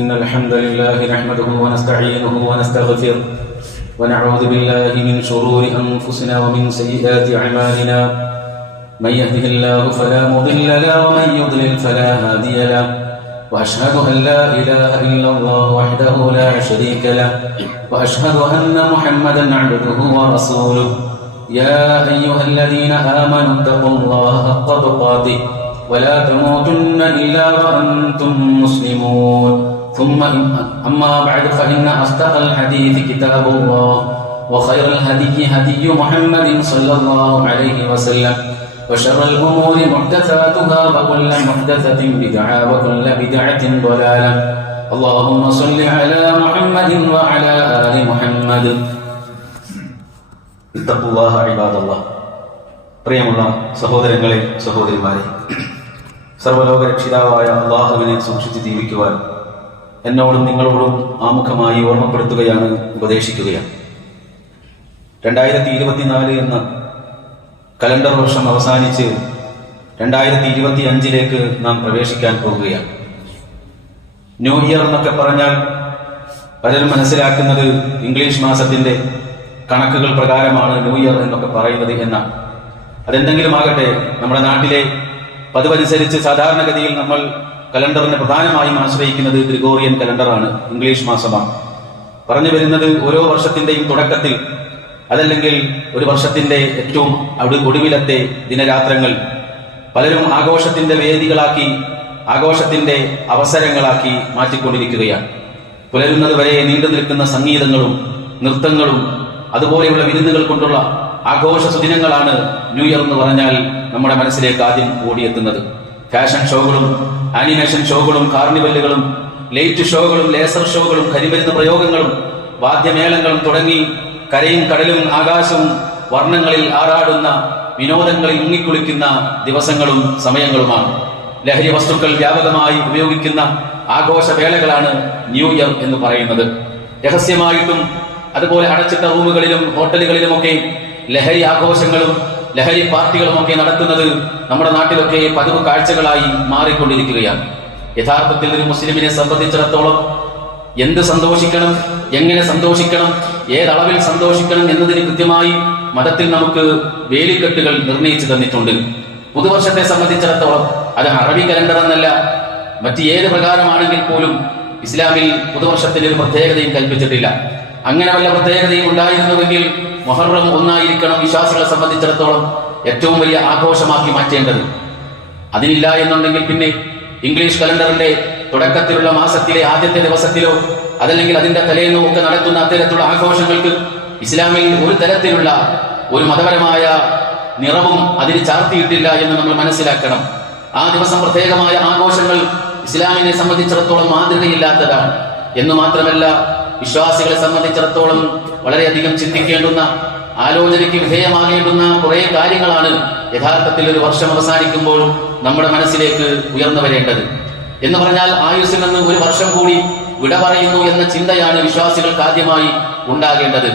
إن الحمد لله نحمده ونستعينه ونستغفره ونعوذ بالله من شرور أنفسنا ومن سيئات أعمالنا من يهده الله فلا مضل له ومن يضلل فلا هادي له وأشهد أن لا إله إلا الله وحده لا شريك له وأشهد أن محمدا عبده ورسوله يا أيها الذين آمنوا اتقوا الله حق تقاته ولا تموتن إلا وأنتم مسلمون ثم أما بعد فإن أصدق الحديث كتاب الله وخير الهدي هدي محمد صلى الله عليه وسلم وشر الأمور محدثاتها وكل محدثة بدعة وكل بدعة ضلالة اللهم صل على محمد وعلى آل محمد اتقوا الله عباد الله. പ്രിയമുള്ള സഹോദരങ്ങളെ സഹോദരിമാരെ, സർവ്വലോക രക്ഷിതാവായ അല്ലാഹുവിനെ സൂക്ഷിച്ച് ജീവിക്കുവാൻ എന്നോടും നിങ്ങളോടും ആമുഖമായി ഓർമ്മപ്പെടുത്തുകയാണ്, ഉപദേശിക്കുകയാണ്. 2024 എന്ന കലണ്ടർ വർഷം അവസാനിച്ച് 2025 നാം പ്രവേശിക്കാൻ പോകുകയാണ്. ന്യൂ ഇയർ എന്നൊക്കെ പറഞ്ഞാൽ പലരും മനസ്സിലാക്കുന്നത് ഇംഗ്ലീഷ് മാസത്തിന്റെ കണക്കുകൾ പ്രകാരമാണ് ന്യൂ ഇയർ എന്നൊക്കെ പറയുന്നത് എന്നാണ്. അതെന്തെങ്കിലും ആകട്ടെ, നമ്മുടെ നാട്ടിലെ പതിവനുസരിച്ച് സാധാരണഗതിയിൽ നമ്മൾ കലണ്ടറിനെ പ്രധാനമായും ആശ്രയിക്കുന്നത് ഗ്രിഗോറിയൻ കലണ്ടറാണ്, ഇംഗ്ലീഷ് മാസമാണ്. പറഞ്ഞു വരുന്നത് ഓരോ വർഷത്തിന്റെയും തുടക്കത്തിൽ, അതല്ലെങ്കിൽ ഒരു വർഷത്തിന്റെ ഏറ്റവും ഒടുവിലത്തെ ദിനരാത്രങ്ങൾ പലരും ആഘോഷത്തിന്റെ വേദികളാക്കി, ആഘോഷത്തിന്റെ അവസരങ്ങളാക്കി മാറ്റിക്കൊണ്ടിരിക്കുകയാണ്. പുലരുന്നത് വരെ നീണ്ടു നിൽക്കുന്ന സംഗീതങ്ങളും നൃത്തങ്ങളും അതുപോലെയുള്ള വിരുന്നുകൾ കൊണ്ടുള്ള ആഘോഷ സുദിനങ്ങളാണ് ന്യൂ ഇയർ എന്ന് പറഞ്ഞാൽ നമ്മുടെ മനസ്സിലേക്ക് ആദ്യം ഓടിയെത്തുന്നത്. ഫാഷൻ ഷോകളും ആനിമേഷൻ ഷോകളും കാർണിവലുകളും ലൈറ്റ് ഷോകളും ലേസർ ഷോകളും കരിമരുന്ന് പ്രയോഗങ്ങളും വാദ്യമേളങ്ങളും തുടങ്ങി കരയും കടലും ആകാശവും വർണ്ണങ്ങളിൽ ആറാടുന്ന വിനോദങ്ങളിൽ മുങ്ങിക്കുളിക്കുന്ന ദിവസങ്ങളും സമയങ്ങളുമാണ്. ലഹരി വസ്തുക്കൾ വ്യാപകമായി ഉപയോഗിക്കുന്ന ആഘോഷവേളകളാണ് ന്യൂ ഇയർ എന്ന് പറയുന്നത്. രഹസ്യമായിട്ടും അതുപോലെ അടച്ചിട്ട റൂമുകളിലും ഹോട്ടലുകളിലുമൊക്കെ ലഹരി ആഘോഷങ്ങളും ലഹരി പാർട്ടികളും ഒക്കെ നടത്തുന്നത് നമ്മുടെ നാട്ടിലൊക്കെ പതിവ് കാഴ്ചകളായി മാറിക്കൊണ്ടിരിക്കുകയാണ്. യഥാർത്ഥത്തിൽ ഒരു മുസ്ലിമിനെ സംബന്ധിച്ചിടത്തോളം എന്ത് സന്തോഷിക്കണം, എങ്ങനെ സന്തോഷിക്കണം, ഏതളവിൽ സന്തോഷിക്കണം എന്നതിന് കൃത്യമായി മതത്തിൽ നമുക്ക് വേലിക്കെട്ടുകൾ നിർണയിച്ചു തന്നിട്ടുണ്ട്. പുതുവർഷത്തെ സംബന്ധിച്ചിടത്തോളം അത് അറബി കലണ്ടർ എന്നല്ല, മറ്റ് ഏത് പ്രകാരമാണെങ്കിൽ പോലും ഇസ്ലാമിൽ പുതുവർഷത്തിന് ഒരു പ്രത്യേകതയും കൽപ്പിച്ചിട്ടില്ല. അങ്ങനെ വല്ല പ്രത്യേകതയും ഉണ്ടായിരുന്നുവെങ്കിൽ മുഹറം 1 വിശ്വാസികളെ സംബന്ധിച്ചിടത്തോളം ഏറ്റവും വലിയ ആഘോഷമാക്കി മാറ്റേണ്ടത്. അതിനില്ല എന്നുണ്ടെങ്കിൽ പിന്നെ ഇംഗ്ലീഷ് കലണ്ടറിന്റെ തുടക്കത്തിലുള്ള മാസത്തിലെ ആദ്യത്തെ ദിവസത്തിലോ അതല്ലെങ്കിൽ അതിന്റെ തലേന്നോ ഒക്കെ നടത്തുന്ന അത്തരത്തിലുള്ള ആഘോഷങ്ങൾക്ക് ഇസ്ലാമിൽ ഒരു തരത്തിലുള്ള ഒരു മതപരമായ നിറവും അതിന് ചാർത്തിയിട്ടില്ല എന്ന് നമ്മൾ മനസ്സിലാക്കണം. ആ ദിവസം പ്രത്യേകമായ ആഘോഷങ്ങൾ ഇസ്ലാമിനെ സംബന്ധിച്ചിടത്തോളം മാതൃകയില്ലാത്തതാണ് എന്ന് മാത്രമല്ല, വിശ്വാസികളെ സംബന്ധിച്ചിടത്തോളം വളരെയധികം ചിന്തിക്കേണ്ടുന്ന, ആലോചനയ്ക്ക് വിധേയമാകേണ്ടുന്ന കുറെ കാര്യങ്ങളാണ് യഥാർത്ഥത്തിൽ ഒരു വർഷം അവസാനിക്കുമ്പോൾ നമ്മുടെ മനസ്സിലേക്ക് ഉയർന്നു വരേണ്ടത്. എന്ന് പറഞ്ഞാൽ ആയുസ്സിൽ നിന്ന് ഒരു വർഷം കൂടി വിട പറയുന്നു എന്ന ചിന്തയാണ് വിശ്വാസികൾക്ക് ആദ്യമായി ഉണ്ടാകേണ്ടത്.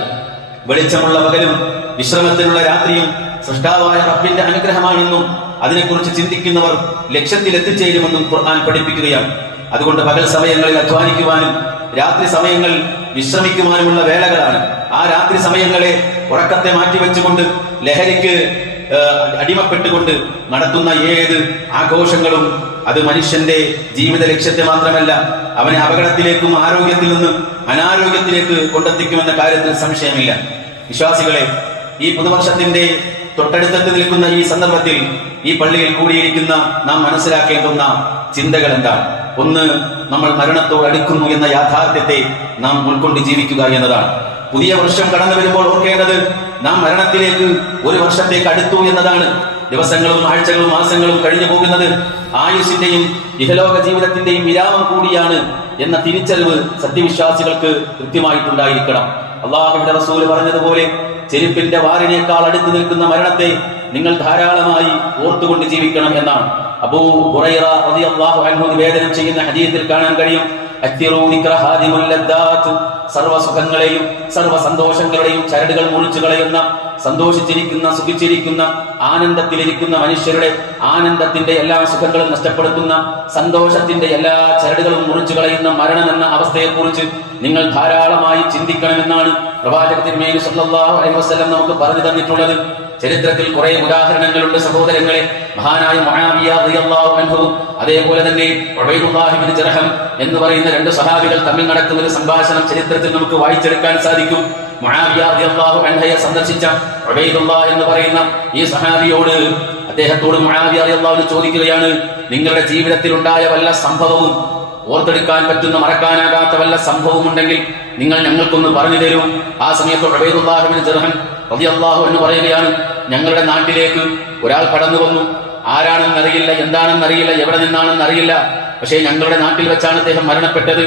വെളിച്ചമുള്ള പകലും വിശ്രമത്തിനുള്ള രാത്രിയും സൃഷ്ടാവായ റബ്ബിന്റെ അനുഗ്രഹമാണെന്നും അതിനെക്കുറിച്ച് ചിന്തിക്കുന്നവർ ലക്ഷ്യത്തിൽ എത്തിച്ചേരുമെന്നും ഖുർആൻ പഠിപ്പിക്കുകയാണ്. അതുകൊണ്ട് പകൽ സമയങ്ങളിൽ അധ്വാനിക്കുവാനും രാത്രി സമയങ്ങൾ വിശ്രമിക്കുവാനുമുള്ള വേളകളാണ്. ആ രാത്രി സമയങ്ങളെ ഉറക്കത്തെ മാറ്റിവെച്ചുകൊണ്ട് ലഹരിക്ക് അടിമപ്പെട്ടുകൊണ്ട് നടത്തുന്ന ഏത് ആഘോഷങ്ങളും അത് മനുഷ്യന്റെ ജീവിത ലക്ഷ്യത്തെ മാത്രമല്ല, അവനെ അപകടത്തിലേക്കും ആരോഗ്യത്തിൽ നിന്ന് അനാരോഗ്യത്തിലേക്ക് കൊണ്ടെത്തിക്കുമെന്ന കാര്യത്തിൽ സംശയമില്ല. വിശ്വാസികളെ, ഈ പുതുവർഷത്തിന്റെ തൊട്ടടുത്തത്ത് നിൽക്കുന്ന ഈ സന്ദർഭത്തിൽ ഈ പള്ളിയിൽ കൂടിയിരിക്കുന്ന നാം മനസ്സിലാക്കേണ്ടുന്ന ചിന്തകൾ എന്താണ്? ഒന്ന്, നമ്മൾ മരണത്തോട് അടുക്കുന്നു എന്ന യാഥാർത്ഥ്യത്തെ നാം ഉൾക്കൊണ്ട് ജീവിക്കുക എന്നതാണ്. പുതിയ വർഷം കടന്നു വരുമ്പോൾ ഓർക്കേണ്ടത് നാം മരണത്തിലേക്ക് ഒരു വർഷത്തേക്ക് അടുത്തു എന്നതാണ്. ദിവസങ്ങളും ആഴ്ചകളും മാസങ്ങളും കഴിഞ്ഞു പോകുന്നത് ആയുസിന്റെയും ഇഹലോക ജീവിതത്തിന്റെയും വിരാമം കൂടിയാണ് എന്ന തിരിച്ചറിവ് സത്യവിശ്വാസികൾക്ക് കൃത്യമായിട്ടുണ്ടായിരിക്കണം. അല്ലാഹുവിന്റെ റസൂൽ പറഞ്ഞതുപോലെ ചെരുപ്പിന്റെ വാരിനേക്കാൾ അടുത്ത് നിൽക്കുന്ന മരണത്തെ നിങ്ങൾ ധാരാളമായി ഓർത്തുകൊണ്ട് ജീവിക്കണം എന്നാണ്. അബൂ ഹുറൈറ റളിയല്ലാഹു അൻഹു നിവേദനം ചെയ്യുന്ന ഹദീസിൽ കാണാൻ കഴിയും, സർവ്വ സുഖങ്ങളെയും സർവ്വ സന്തോഷങ്ങളുടെയും ചരടുകൾ മുറിച്ചു കളയുന്ന, സന്തോഷിച്ചിരിക്കുന്ന സുഖിച്ചിരിക്കുന്ന ആനന്ദത്തിലിരിക്കുന്ന മനുഷ്യരുടെ ആനന്ദത്തിന്റെ എല്ലാ സുഖങ്ങളും നഷ്ടപ്പെടുത്തുന്ന, സന്തോഷത്തിന്റെ എല്ലാ ചരടുകളും മുറിച്ചു കളയുന്ന മരണം എന്ന അവസ്ഥയെക്കുറിച്ച് നിങ്ങൾ ധാരാളമായി ചിന്തിക്കണമെന്നാണ് പ്രവാചക തിരുമേനി സല്ലല്ലാഹു അലൈഹി വസല്ലം നമുക്ക് പറഞ്ഞു തന്നിട്ടുള്ളത്. ചരിത്രത്തിൽ കുറെ ഉദാഹരണങ്ങളുണ്ട് സഹോദരങ്ങളെ. മഹാനായ മുആവിയ റളിയല്ലാഹു അൻഹു, അതേപോലെ തന്നെ ഉബൈദുല്ലാഹി ഇബ്നു ജർഹം എന്ന് പറയുന്ന രണ്ട് സഹാബികൾ തമ്മിൽ നടക്കുന്ന ഒരു സംഭാഷണം ചരിത്രത്തിൽ നമുക്ക് വായിച്ചെടുക്കാൻ സാധിക്കും. മുആവിയ റളിയല്ലാഹു അൻഹയെ സന്ദർശിച്ച ഉബൈദുല്ലാഹ് എന്ന് പറയുന്ന ഈ സഹാബിയോട്, അദ്ദേഹത്തോട് മുആവിയ റളിയല്ലാഹു അൻഹു ചോദിക്കുകയാണ്, നിങ്ങളുടെ ജീവിതത്തിൽ ഉണ്ടായ വല്ല സംഭവവും, ഓർത്തെടുക്കാൻ പറ്റുന്ന മറക്കാനാകാത്ത വല്ല സംഭവം ഉണ്ടെങ്കിൽ നിങ്ങൾ ഞങ്ങൾക്കൊന്ന് പറഞ്ഞു തരൂ. ആ സമയത്ത് ഉബൈദുല്ലാഹി ഇബ്നു ജർഹം റളിയല്ലാഹു അൻഹു പറയുകയാണ്, ഞങ്ങളുടെ നാട്ടിലേക്ക് ഒരാൾ കടന്നു വന്നു. ആരാണെന്നറിയില്ല, എന്താണെന്നറിയില്ല, എവിടെ നിന്നാണെന്നറിയില്ല. പക്ഷേ ഞങ്ങളുടെ നാട്ടിൽ വെച്ചാണ് അദ്ദേഹം മരണപ്പെട്ടത്.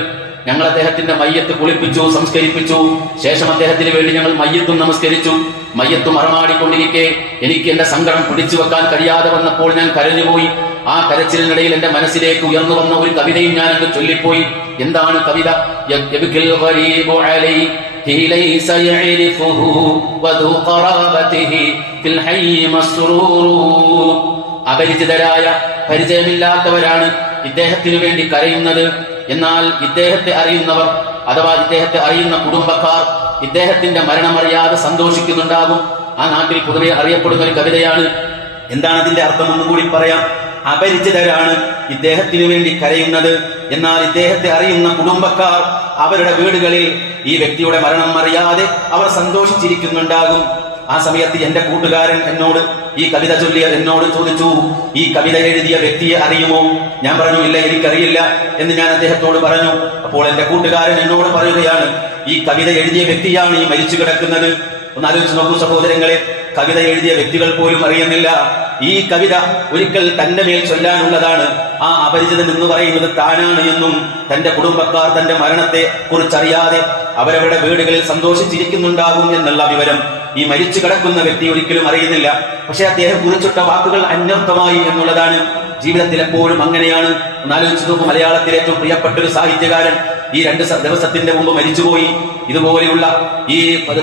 ഞങ്ങൾ അദ്ദേഹത്തിന്റെ മയ്യത്ത് കുളിപ്പിച്ചു, സംസ്കരിപ്പിച്ചു. ശേഷം അദ്ദേഹത്തിന് വേണ്ടി ഞങ്ങൾ മയ്യത്തും നമസ്കരിച്ചു. മയ്യത്ത് മറമാടിക്കൊണ്ടിരിക്കെ എനിക്ക് എന്റെ സങ്കടം പിടിച്ചു വെക്കാൻ കഴിയാതെ വന്നപ്പോൾ ഞാൻ കരഞ്ഞുപോയി. ആ കരച്ചിലിനിടയിൽ എന്റെ മനസ്സിലേക്ക് ഉയർന്നു വന്ന ഒരു കവിതയും ഞാൻ അങ്ങ് ചൊല്ലിപ്പോയി. എന്താണ് കവിത? അപരിചിതരായ, പരിചയമില്ലാത്തവരാണ് ഇദ്ദേഹത്തിനു വേണ്ടി കരയുന്നത്. എന്നാൽ ഇദ്ദേഹത്തെ അറിയുന്നവർ, അഥവാ ഇദ്ദേഹത്തെ അറിയുന്ന കുടുംബക്കാർ ഇദ്ദേഹത്തിന്റെ മരണമറിയാതെ സന്തോഷിക്കുന്നുണ്ടാകും. ആ നാട്ടിൽ പൊതുവെ അറിയപ്പെടുന്ന ഒരു കവിതയാണ്. എന്താണ് അതിന്റെ അർത്ഥം എന്ന് കൂടി പറയാം. അപരിചിതരാണ് ഇദ്ദേഹത്തിനു വേണ്ടി കരയുന്നത്, എന്നാൽ ഇദ്ദേഹത്തെ അറിയുന്ന കുടുംബക്കാർ അവരുടെ വീടുകളിൽ ഈ വ്യക്തിയുടെ മരണം അറിയാതെ അവർ സന്തോഷിച്ചിരിക്കുന്നുണ്ടാകും. ആ സമയത്ത് എന്റെ കൂട്ടുകാരൻ എന്നോട്, ഈ കവിത ചൊല്ലിയ എന്നോട് ചോദിച്ചു, ഈ കവിത എഴുതിയ വ്യക്തിയെ അറിയുമോ? ഞാൻ പറഞ്ഞു, ഇല്ല, എനിക്കറിയില്ല എന്ന് ഞാൻ അദ്ദേഹത്തോട് പറഞ്ഞു. അപ്പോൾ എന്റെ കൂട്ടുകാരൻ എന്നോട് പറയുകയാണ്, ഈ കവിത എഴുതിയ വ്യക്തിയാണ് ഈ മരിച്ചു കിടക്കുന്നത്. ഒന്ന് ആലോചിച്ച് നോക്കൂ സഹോദരങ്ങളെ, കവിത എഴുതിയ വ്യക്തികൾ പോലും അറിയുന്നില്ല ഈ കവിത ഒരിക്കൽ തന്റെ മേൽ ചൊല്ലാനുള്ളതാണ്. ആ അപരിചിതൻ എന്ന് പറയുന്നത് താനാണ് എന്നും തന്റെ കുടുംബക്കാർ തന്റെ മരണത്തെ കുറിച്ചറിയാതെ അവരവരുടെ വീടുകളിൽ സന്തോഷിച്ചിരിക്കുന്നുണ്ടാകും എന്നുള്ള വിവരം ഈ മരിച്ചു കിടക്കുന്ന വ്യക്തി ഒരിക്കലും അറിയുന്നില്ല. പക്ഷെ അദ്ദേഹം കുറിച്ചിട്ട വാക്കുകൾ അന്വർത്ഥമായി എന്നുള്ളതാണ്. ജീവിതത്തിൽ എപ്പോഴും അങ്ങനെയാണ്. ഒന്നാലോചിച്ച് നോക്കും, മലയാളത്തിലെ ഏറ്റവും പ്രിയപ്പെട്ട ഒരു സാഹിത്യകാരൻ ഈ 2 ദിവസത്തിന്റെ മുമ്പ് മരിച്ചുപോയി. ഇതുപോലെയുള്ള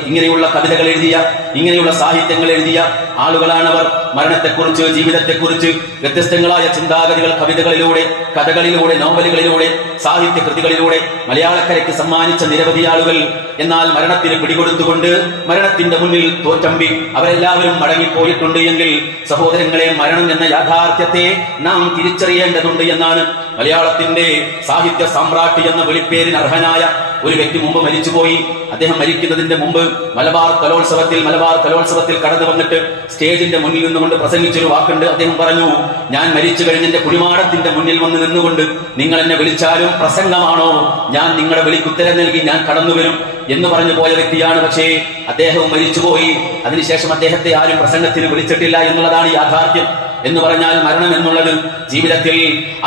ഇങ്ങനെയുള്ള കവിതകൾ എഴുതിയ, ഇങ്ങനെയുള്ള സാഹിത്യങ്ങൾ എഴുതിയ ആളുകളാണവർ. മരണത്തെക്കുറിച്ച്, ജീവിതത്തെക്കുറിച്ച് വ്യത്യസ്തങ്ങളായ ചിന്താഗതികൾ കവിതകളിലൂടെ, കഥകളിലൂടെ, നോവലുകളിലൂടെ, സാഹിത്യ കൃതികളിലൂടെ മലയാളക്കരയ്ക്ക് സമ്മാനിച്ച നിരവധി ആളുകൾ. എന്നാൽ മരണത്തിന് പിടികൊടുത്തുകൊണ്ട് മരണത്തിന്റെ മുന്നിൽ തോറ്റമ്പി അവരെല്ലാവരും മടങ്ങിപ്പോയിട്ടുണ്ട് എങ്കിൽ സഹോദരങ്ങളെ, മരണം എന്ന യാഥാർത്ഥ്യത്തെ നാം തിരിച്ചറിയേണ്ടതുണ്ട് എന്നാണ്. മലയാളത്തിന്റെ സാഹിത്യ സാമ്രാട്ടി എന്ന വിളിപ്പേരിന് അർഹനായ ഒരു വ്യക്തി മുമ്പ് മരിച്ചുപോയി. അദ്ദേഹം മരിക്കുന്നതിന്റെ മുമ്പ് മലബാർ കലോത്സവത്തിൽ കടന്നു വന്നിട്ട് സ്റ്റേജിന്റെ മുന്നിൽ നിന്നുകൊണ്ട് പ്രസംഗിച്ചൊരു വാക്കുണ്ട്. അദ്ദേഹം പറഞ്ഞു, ഞാൻ മരിച്ചു കഴിഞ്ഞ എന്റെ കുഴിമാടത്തിന്റെ മുന്നിൽ വന്ന് നിന്നുകൊണ്ട് നിങ്ങൾ എന്നെ വിളിച്ചാലും പ്രസംഗമാണോ, ഞാൻ നിങ്ങളുടെ വിളിക്കുത്തരം നൽകി ഞാൻ കടന്നു വരും എന്ന് പറഞ്ഞു പോയ വ്യക്തിയാണ്. പക്ഷേ അദ്ദേഹവും മരിച്ചുപോയി. അതിനുശേഷം അദ്ദേഹത്തെ ആരും പ്രസംഗത്തിന് വിളിച്ചിട്ടില്ല എന്നുള്ളതാണ് യാഥാർത്ഥ്യം. എന്ന് പറഞ്ഞാൽ മരണം എന്നുള്ളത് ജീവിതത്തിൽ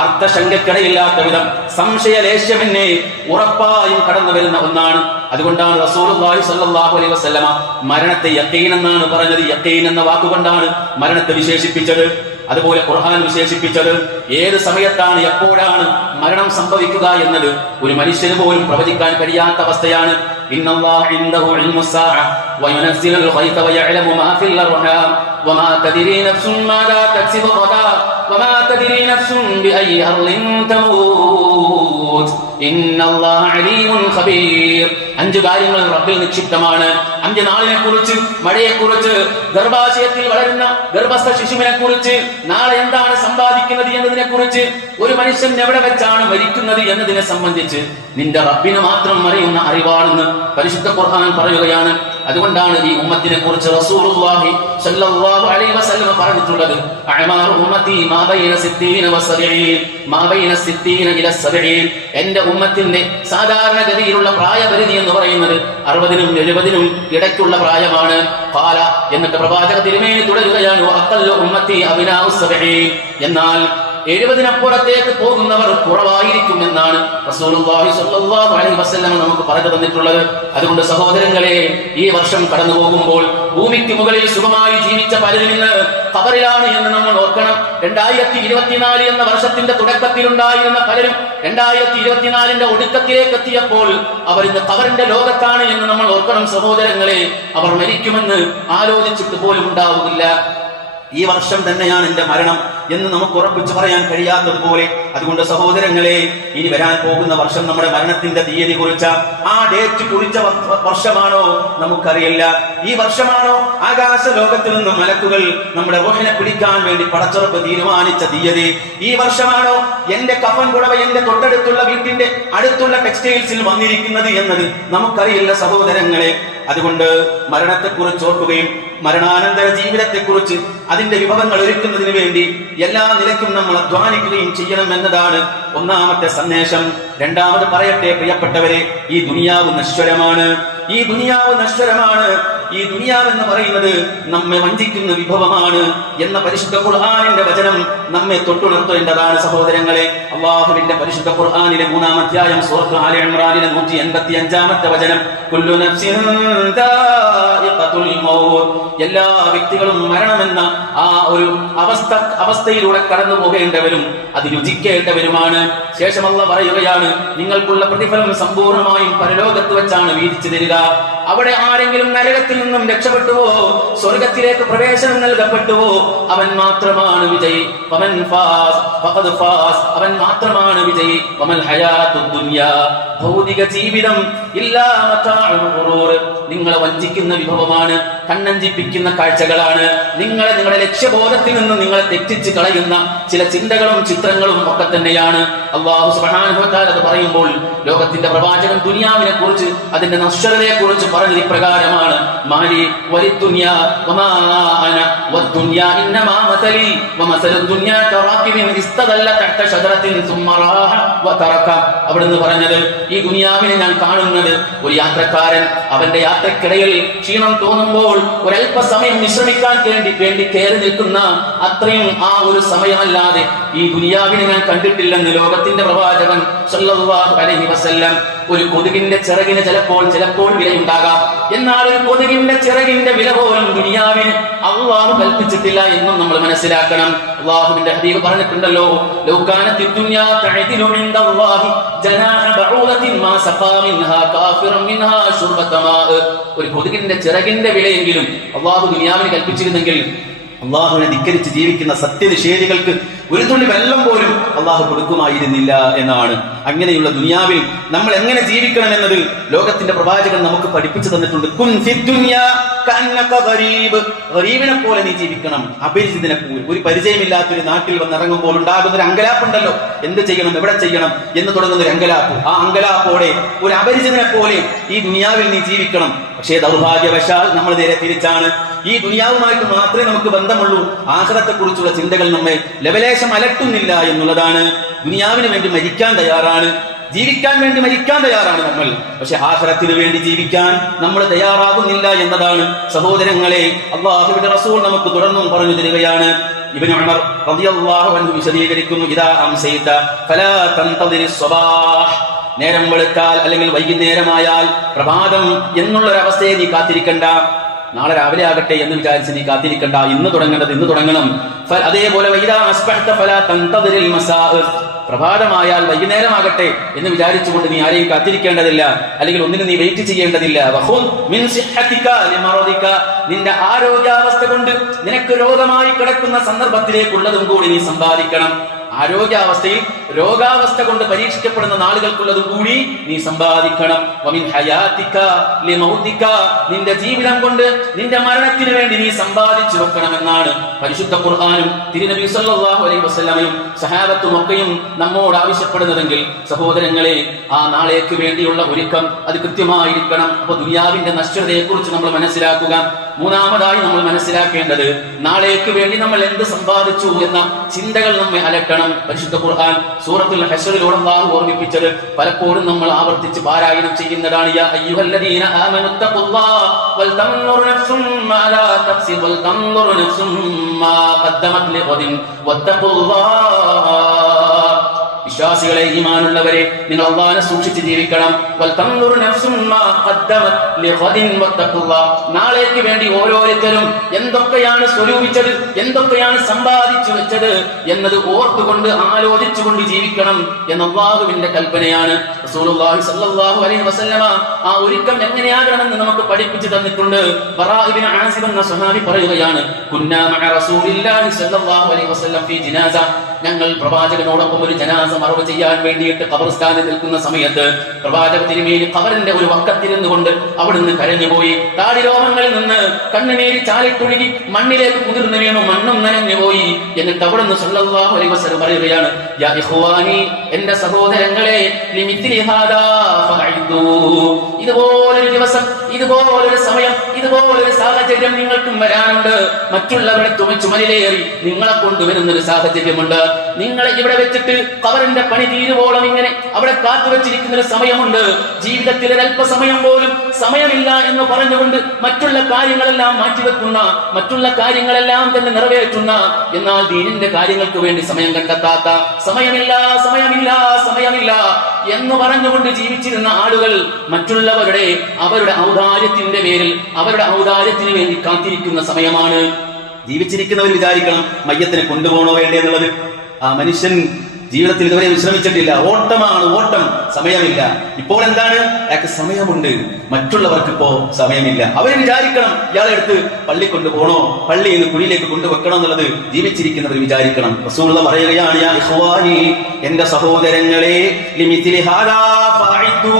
അർത്ഥശങ്കക്കിടയില്ലാത്ത വിധം സംശയലേശമെന്നെ ഉറപ്പായും കടന്നു വരുന്ന ഒന്നാണ്. അതുകൊണ്ടാണ് റസൂലുള്ളാഹി സ്വല്ലല്ലാഹു അലൈഹി വസല്ലമ മരണത്തെ യഖീൻ എന്നാണ് പറഞ്ഞത്. യഖീൻ എന്ന വാക്കുകൊണ്ടാണ് മരണത്തെ വിശേഷിപ്പിച്ചത്. അതുപോലെ ഖുർആൻ വിശേഷിപ്പിച്ചത് ഏത് സമയത്താണ്, എപ്പോഴാണ് മരണം സംഭവിക്കുക എന്നത് ഒരു മനുഷ്യന് പോലും പ്രവചിക്കാൻ കഴിയാത്ത അവസ്ഥയാണ്. ഇന്നല്ലാഹ ഇൻദഹു ഇൽമുസ്സാഅ വയുനസ്സിലുൽ ഖൈത വയഅലമു മാ ഫിൽ അർഹാം വമാ തദ്രീ നഫ്സുൻ മാദാ തക്സിബു ഗദാ വമാ തദ്രീ നഫ്സുൻ ബിഅയ്യി അർളിൻ തമൂത് ഇന്നല്ലാഹ അലീമുൻ ഖബീർ. 5 കാര്യങ്ങൾ റബ്ബിൽ നിക്ഷിപ്തമാണ്. 5 നാളിനെ കുറിച്ച്, മഴയെ കുറിച്ച്, ഗർഭാശയത്തിൽ വളരുന്ന ഗർഭസ്ഥ ശിശുവിനെ കുറിച്ച്, നാളെ എന്താണ് സമ്പാദിക്കുന്നത് എന്നതിനെ കുറിച്ച്, ഒരു മനുഷ്യൻ എവിടെ വെച്ചാണ് മരിക്കുന്നത് എന്നതിനെ സംബന്ധിച്ച് നിന്റെ റബ്ബിന് മാത്രം അറിയുന്ന അറിവാണെന്ന് പരിശുദ്ധ ഖുർആൻ പറയുകയാണ്. അതുകൊണ്ടാണ് ഈ ഉമ്മത്തിനെ കുറിച്ച് റസൂലുള്ളാഹി സ്വല്ലല്ലാഹു അലൈഹി വസല്ലം പറഞ്ഞിട്ടുള്ളത്, അഅമാറു ഉമ്മത്തി മാ ബൈന 60 വ 70 മാ ബൈന 60 ഇല 70. എന്റെ ഉമ്മത്തിന്റെ സാധാരണഗതിയിലുള്ള പ്രായപരിധി എന്ന് പറയുന്നത് 60നും 70നും ഇടയ്ക്കുള്ള പ്രായമാണ്. ഖാല, എന്നിട്ട് പ്രവാചക തിരുമേനി തുടരുകയാണ്, വഅഖല്ലു ഉമ്മത്തി അബ്നാഉ 70. എന്നാൽ 70നപ്പുറത്തേക്ക് പോകുന്നവർ കുറവായിരിക്കും എന്നാണ് റസൂലുള്ളാഹി സ്വല്ലല്ലാഹു അലൈഹി വസല്ലം നമുക്ക് പറഞ്ഞു തന്നിട്ടുള്ളത്. അതുകൊണ്ട് സഹോദരങ്ങളെ, ഈ വർഷം കടന്നു പോകുമ്പോൾ ഭൂമിക്ക് മുകളിൽ സുഖമായി ജീവിച്ച പലരും ഇന്ന് ഖബറിലാണ് എന്ന് നമ്മൾ ഓർക്കണം. 2024 എന്ന വർഷത്തിന്റെ തുടക്കത്തിലുണ്ടായിരുന്ന പലരും 2024 ഒടുക്കത്തിലേക്ക് എത്തിയപ്പോൾ അവർ ഇന്ന് ഖബറിന്റെ ലോകത്താണ് എന്ന് നമ്മൾ ഓർക്കണം സഹോദരങ്ങളെ. അവർ മരിക്കുമെന്ന് ആലോചിച്ചിട്ട് പോലും ഉണ്ടാവുകയില്ല. ഈ വർഷം തന്നെയാണ് എന്റെ മരണം എന്ന് നമുക്ക് ഉറപ്പിച്ചു പറയാൻ കഴിയാത്തതുപോലെ, അതുകൊണ്ട് സഹോദരങ്ങളെ, ഇനി വരാൻ പോകുന്ന വർഷം നമ്മുടെ മരണത്തിന്റെ തീയതി കുറിച്ച ആ ഡേറ്റ് കുറിച്ച വർഷമാണോ നമുക്കറിയില്ല. ഈ വർഷമാണോ ആകാശ ലോകത്തിൽ നിന്നും മലക്കുകൾ നമ്മുടെ റൂഹിനെ പിടിക്കാൻ വേണ്ടി പടച്ചുറപ്പ് തീരുമാനിച്ച തീയതി? ഈ വർഷമാണോ എന്റെ കഫൻ പുടവ എന്റെ തൊട്ടടുത്തുള്ള വീട്ടിന്റെ അടുത്തുള്ള ടെക്സ്റ്റൈൽസിൽ വന്നിരിക്കുന്നത് എന്നത് നമുക്കറിയില്ല സഹോദരങ്ങളെ. അതുകൊണ്ട് മരണത്തെക്കുറിച്ച് ഓർക്കുകയും മരണാനന്തര ജീവിതത്തെക്കുറിച്ച് അതിന്റെ വിഭവങ്ങൾ ഒരുക്കുന്നതിന് വേണ്ടി എല്ലാ നിലയ്ക്കും നമ്മൾ അധ്വാനിക്കുകയും ചെയ്യണം എന്നതാണ് ഒന്നാമത്തെ സന്ദേശം. രണ്ടാമത് പറയട്ടെ പ്രിയപ്പെട്ടവരെ, ഈ ദുനിയാവ് നശ്വരമാണ്. ഈ ദുനിയാവ് നശ്വരമാണ്. ഈ ദുനിയാവ് എന്ന് പറയുന്നത് നമ്മെ വഞ്ചിക്കുന്ന വിഭവമാണ് എന്ന പരിശുദ്ധ ഖുർആനിന്റെ വചനം നമ്മെ തൊട്ടുണർത്തേണ്ടതാണ് സഹോദരങ്ങളെ. അല്ലാഹുവിന്റെ പരിശുദ്ധ ഖുർആനിലെ 3-ാം അധ്യായം സൂറത്ത് ആല ഇംറാനിലെ 185-ാമത്തെ വചനം, കുല്ലു നഫ്സിൻ ദാഇഖത്തുൽ മൗത്ത്, എല്ലാ വ്യക്തികളും മരണമെന്ന ആ ഒരു അവസ്ഥയിലൂടെ കടന്നു പോകേണ്ടവരും അത് രുചിക്കേണ്ടവരുമാണ്. ശേഷം അല്ലാഹു പറയുകയാണ്, നിങ്ങൾക്കുള്ള പ്രതിഫലം സമ്പൂർണമായും പരലോകത്ത് വെച്ചാണ് വീതിച്ചു തരിക. അവിടെ ആരെങ്കിലും നരകത്തിൽ നിന്നും രക്ഷപ്പെട്ടുവോ, സ്വർഗത്തിലേക്ക് പ്രവേശനം നൽകപ്പെട്ടുവോ, അവൻ മാത്രമാണ് വിജയി. അവൻ മാത്രമാണ് വിജയി. ഭൗതിക ജീവിതം നിങ്ങളെ വഞ്ചിക്കുന്ന വിഭവമാണ്, കണ്ണഞ്ചിപ്പിക്കുന്ന കാഴ്ചകളാണ്, നിങ്ങളുടെ ലക്ഷ്യബോധത്തിൽ നിന്ന് നിങ്ങളെ തെറ്റിച്ച് കളയുന്ന ചില ചിന്തകളും ചിത്രങ്ങളും ഒക്കെ തന്നെയാണ്. അല്ലാഹു സുബ്ഹാനഹു വ തആല അത് പറയുമ്പോൾ ലോകത്തിന്റെ പ്രവാചകൻ ദുനിയാവിനെ കുറിച്ച്, അതിന്റെ നശ്വരതയെ കുറിച്ച് പറഞ്ഞത് ഇപ്രകാരമാണ്, മാലി വലിദ്ദുനിയാ വമാ അന വദ്ദുനിയാ ഇന്നമാ മസലി വമസലുദ് ദുനിയാ കറാകിബിൻ ഇസ്തദല്ല തഹ്ത ഷജറത്തിൻ സുമ്മ റാഹ വതറക. അവിടുന്ന് പറഞ്ഞത്, ഈ ദുനിയാവിനെ ഞാൻ കാണുന്നത് ഒരു യാത്രക്കാരൻ അവന്റെ യാത്രക്കിടയിൽ ക്ഷീണം തോന്നുമ്പോൾ ഒരല്പസമയം വിശ്രമിക്കാൻ വേണ്ടി കയറി നിൽക്കുന്ന അത്രയും ആ ഒരു സമയമല്ലാതെ ഈ ദുനിയാവിനെ ഞാൻ കണ്ടിട്ടില്ലെന്ന് ലോകത്തിന്റെ പ്രവാചകൻ സല്ലല്ലാഹു അലൈഹി വസല്ലം. ഒരു കൊതുകിന്റെ ചിറകിന് ചിലപ്പോൾ വിലയുണ്ടാകാം, എന്നാൽ ഒരു കൊതുകിന്റെ ചിറകിന്റെ വില പോലും ദുനിയാവിന് അല്ലാഹു കൽപ്പിച്ചിട്ടില്ല എന്നും നമ്മൾ മനസ്സിലാക്കണം. അല്ലാഹുവിന്റെ ഹബീബ് പറഞ്ഞിട്ടുണ്ടല്ലോ, ലൗ കാനത്തി ദുനിയാ തഅദിലു ഇൻദല്ലാഹി ജനാഹ ബഊദത്തിൻ മാ സഖാ മിൻഹാ കാഫിറൻ മിൻഹാ ശുർബത മാ. ഒരു കൊതുകിന്റെ ചിറകിന്റെ വിലയെങ്കിലും അല്ലാഹു ദുനിയാവിന് കൽപ്പിച്ചിരുന്നെങ്കിൽ അള്ളാഹുവിനെ ധിക്കരിച്ച് ജീവിക്കുന്ന സത്യനിഷേധികൾക്ക് ഒരു തുള്ളി വെള്ളം പോലും അള്ളാഹു കൊടുക്കുമായിരുന്നില്ല എന്നാണ്. അങ്ങനെയുള്ള ദുനിയാവിൽ നമ്മൾ എങ്ങനെ ജീവിക്കണം എന്നത് ലോകത്തിന്റെ പ്രവാചകൻ നമുക്ക് പഠിപ്പിച്ചു തന്നിട്ടുണ്ട്. കുൻ ഫിദ് ദുനിയാ കഅന്നക ഗരീബ്, ഗരീബിനെ പോലെ നീ ജീവിക്കണം, അപരിചിതനെ പോലെ. ഒരു പരിചയമില്ലാത്തൊരു നാട്ടിൽ വന്നിറങ്ങുമ്പോൾ ഉണ്ടാകുന്ന ഒരു അങ്കലാപ്പുണ്ടല്ലോ, എന്ത് ചെയ്യണം, എവിടെ ചെയ്യണം എന്ന് തുടങ്ങുന്ന ഒരു അങ്കലാപ്പ്. ആ അങ്കലാപ്പോടെ ഒരു അപരിചിതനെ പോലെ ഈ ദുനിയാവിൽ നീ ജീവിക്കണം. പക്ഷേ ദൗർഭാഗ്യവശാൽ നമ്മൾ നേരെ തിരിച്ചാണ്. ഈ ദുനിയാവുമായിട്ട് മാത്രമേ നമുക്ക് ബന്ധമുള്ളൂ, ആഖിറത്തെ കുറിച്ചുള്ള ചിന്തകൾ നമ്മെ ലെവലേശം അലട്ടുന്നില്ല എന്നുള്ളതാണ്. ദുനിയാവിന് വേണ്ടി മരിക്കാൻ തയ്യാറാണ്, ജീവിക്കാൻ വേണ്ടി മരിക്കാൻ തയ്യാറാണ് നമ്മൾ, പക്ഷെ ആഖിറത്തിന് വേണ്ടി ജീവിക്കാൻ നമ്മൾ തയ്യാറാകുന്നില്ല എന്നതാണ് സഹോദരങ്ങളെ. അല്ലാഹുവിന്റെ റസൂൽ നമുക്ക് തുടർന്നും പറഞ്ഞു തരികയാണ്. ഇബ്നു ഉമർ റളിയല്ലാഹു അൻഹു വിശദീകരിക്കുന്നു, ഇദാ അംസൈത ഫലാ തൻതദിരിസ് സ്വബാഹ്, നേരം വെളുത്താൽ അല്ലെങ്കിൽ വൈകുന്നേരമായാൽ പ്രഭാതം എന്നുള്ളൊരവസ്ഥയെ നീ കാത്തിരിക്കണ്ട, നാളെ രാവിലെ ആകട്ടെ എന്ന് വിചാരിച്ച് നീ കാത്തിരിക്കണ്ട, ഇന്ന് തുടങ്ങേണ്ടത് ഇന്ന് തുടങ്ങണം. അതേപോലെ വൈദാ അസ്ബഹ്ത ഫലാ തൻതദിരിൽ മസാ, പ്രഭാതമായാൽ വൈകുന്നേരമാകട്ടെ എന്ന് വിചാരിച്ചുകൊണ്ട് നീ ആരെയും കാത്തിരിക്കേണ്ടതില്ല, അല്ലെങ്കിൽ ഒന്നിനും നീ വെയിറ്റ് ചെയ്യേണ്ടതില്ല. നിന്റെ ആരോഗ്യാവസ്ഥ കൊണ്ട് നിനക്ക് രോഗമായി കിടക്കുന്ന സന്ദർഭത്തിലേക്കുള്ളതും കൂടി നീ സമ്പാദിക്കണം. ആരോഗ്യാവസ്ഥയിൽ രോഗാവസ്ഥ കൊണ്ട് പരീക്ഷിക്കപ്പെടുന്ന നാളുകൾക്കുള്ളതും കൂടി നീ സമ്പാദിക്കണം. നിന്റെ ജീവിതം കൊണ്ട് നിന്റെ മരണത്തിന് വേണ്ടി നീ സമ്പാദിച്ചു വെക്കണമെന്നാണ് പരിശുദ്ധ ഖുർആനും തിരുനബി സല്ലല്ലാഹു അലൈഹി വസല്ലമയും സഹാബത്തും ഒക്കെയും നമ്മോട് ആവശ്യപ്പെടുന്നതെങ്കിൽ സഹോദരങ്ങളെ, ആ നാളേക്ക് വേണ്ടിയുള്ള ഒരുക്കം അത് കൃത്യമായിരിക്കണം. അപ്പൊ ദുനിയാവിന്റെ നശ്വരതയെ കുറിച്ച് നമ്മൾ മനസ്സിലാക്കുക. മൂന്നാമതായി നമ്മൾ മനസ്സിലാക്കേണ്ടത്, നാളേക്ക് വേണ്ടി നമ്മൾ എന്ത് സമ്പാദിച്ചു എന്ന ചിന്തകൾ നമ്മെ അലട്ടണം. പരിശുദ്ധ ഖുർആൻ സൂറത്തുൽ ഹശ്റിലൂടെ അല്ലാഹു ഓർമ്മിപ്പിച്ചത് പലപ്പോഴും നമ്മൾ ആവർത്തിച്ച് പാരായണം ചെയ്യുന്നതാണ്. യാ അയ്യുഹല്ലദീന ആമനു തഖുല്ലാഹ വൽ തൻദുർ നഫ്സും മാ ലാ തക്സിബു വൽ തൻദുർ നഫ്സും മാ ഖദ്ദമത് ലിഗദിൻ വത്തഖുല്ലാഹ. വിശ്വാസികളെ, ഈമാനുള്ളവരെ, നിങ്ങൾ അല്ലാഹുവിനെ സൂക്ഷിച്ച് ജീവിക്കണം. നാളേക്ക് വേണ്ടി ഓരോരുത്തരും എന്തൊക്കെയാണ് സ്വരൂപിച്ചത്, എന്തൊക്കെയാണ് സമ്പാദിച്ചു വെച്ചത് എന്നത് ഓർത്തുകൊണ്ട് ആലോചിച്ചുകൊണ്ട് ജീവിക്കണം എന്ന അല്ലാഹുവിന്റെ കൽപ്പനയാണ്. റസൂലുള്ളാഹി സ്വല്ലല്ലാഹു അലൈഹി വസല്ലമ ആ ഒരുക്കം എങ്ങനെയാകണമെന്ന് നമുക്ക് പഠിപ്പിച്ചു തന്നിട്ടുണ്ട്. ബറാ ഇബ്നു ആസിബ് എന്ന സ്വഹാബി പറയുകയാണ്, കുന്നാ മഅ റസൂലില്ലാഹി സ്വല്ലല്ലാഹു അലൈഹി വസല്ലം ഫീ ജനാസ, ഞങ്ങൾ പ്രവാചകനോടൊപ്പം ഒരു ജനാസ മറവ് ചെയ്യാൻ വേണ്ടിയിട്ട് ഖബർസ്ഥാനിൽ നിൽക്കുന്ന സമയത്ത് പ്രവാചക തിരുമേനി ഖബറിന്റെ ഒരു വക്കത്തിരുന്നു കൊണ്ട് അവിടുന്ന് കരഞ്ഞുപോയി. താടിരോമങ്ങളിൽ നിന്ന് കണ്ണുനീര് ചാലിട്ടൊഴുകി മണ്ണിലേക്ക് കുതിർന്നു വീണു, മണ്ണും നനഞ്ഞുപോയി. എന്നിട്ട് അവിടുന്ന് സ്വല്ലല്ലാഹു അലൈഹി വസല്ലം പറയുകയാണ്, യാ ഇഖ്വാനി, എന്റെ സഹോദരങ്ങളെ, ലിമിത്ലി ഹാദാ ഫഅഇദൂ, ഇതുപോലൊരു ദിവസം, ഇതുപോലൊരു സമയം, ഇതുപോലൊരു സാഹചര്യം നിങ്ങൾക്കും വരാനുണ്ട്. മറ്റുള്ളവരെ ചുമലിലേറി നിങ്ങളെ കൊണ്ടുവരുന്നൊരു സാഹചര്യമുണ്ട്. നിങ്ങളെ ഇവിടെ വെച്ചിട്ട് ഖബറിന്റെ പണി തീരുവോളം ഇങ്ങനെ അവിടെ കാത്തുവച്ചിരിക്കുന്ന ഒരു സമയമുണ്ട്. ജീവിതത്തിൽ ഒരല്പസമയം പോലും സമയമില്ല എന്ന് പറഞ്ഞുകൊണ്ട് മറ്റുള്ള കാര്യങ്ങളെല്ലാം മാറ്റിവെക്കുന്ന, മറ്റുള്ള കാര്യങ്ങളെല്ലാം തന്നെ നിറവേറ്റുന്ന, എന്നാൽ ദീനിന്റെ കാര്യങ്ങൾക്ക് വേണ്ടി സമയം കണ്ടെത്താത്ത, സമയമില്ല സമയമില്ല സമയമില്ല എന്ന് പറഞ്ഞുകൊണ്ട് ജീവിച്ചിരുന്ന ആളുകൾ മറ്റുള്ളവരുടെ അവരുടെ ഔദാര്യത്തിന്റെ പേരിൽ അവരുടെ ഔദാര്യത്തിന് വേണ്ടി കാത്തിരിക്കുന്ന സമയമാണ്. ജീവിച്ചിരിക്കുന്നവർ വിചാരിക്കണം മയ്യത്തിനെ കൊണ്ടുപോകണോ വേണ്ടേ എന്നുള്ളത്. ആ മനുഷ്യൻ ജീവിതത്തിൽ ഇതുവരെ വിശ്രമിച്ചിട്ടില്ല, ഓട്ടമാണ്, ഓട്ടം, സമയമില്ല. ഇപ്പോൾ എന്താണ്, അയാൾക്ക് സമയമുണ്ട്, മറ്റുള്ളവർക്ക് ഇപ്പോ സമയമില്ല. അവര് വിചാരിക്കണം ഇയാളെ എടുത്ത് പള്ളി കൊണ്ടുപോകണോ, പള്ളിയിൽ നിന്ന് കുഴിയിലേക്ക് കൊണ്ടുവെക്കണം എന്നുള്ളത് ജീവിച്ചിരിക്കുന്നവർ വിചാരിക്കണം. റസൂലുള്ളാഹി പറയുകയാണ്, യാ ഇഖ്വാനി, എന്റെ സഹോദരങ്ങളെ, ലിമിത്ലി ഹാദാ ഫഅഇദൂ,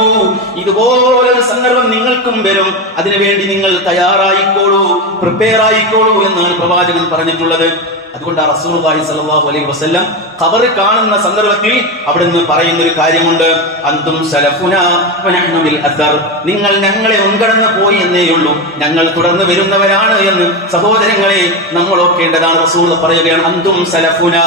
ഇതുപോലൊരു സന്ദർഭം നിങ്ങൾക്കും വരും, അതിനുവേണ്ടി നിങ്ങൾ തയ്യാറായിക്കോളൂ, പ്രിപ്പയർ ആയിക്കോളൂ എന്നാണ് പ്രവാചകൻ പറഞ്ഞിട്ടുള്ളത്. അതുകൊണ്ടാണ് റസൂലുള്ളാഹി സ്വല്ലല്ലാഹു അലൈഹി വസല്ലം ഖബർ കാണുന്ന സന്ദർഭത്തിൽ അവിടുന്ന് പറയുന്ന ഒരു കാര്യമുണ്ട്, അന്തും സലഫുനാ വനഹ്നു ബിൽ അസർ, നിങ്ങൾ ഞങ്ങളെ മുൻകടന്നു പോയി എന്നേയുള്ളൂ, ഞങ്ങൾ തുടർന്ന് വരുന്നവരാണ് എന്ന് സഹോദരങ്ങളെ നമ്മൾ ഓർക്കേണ്ടതാണ്. റസൂൽ പറയുകയാണ്, അന്തും സലഫുനാ,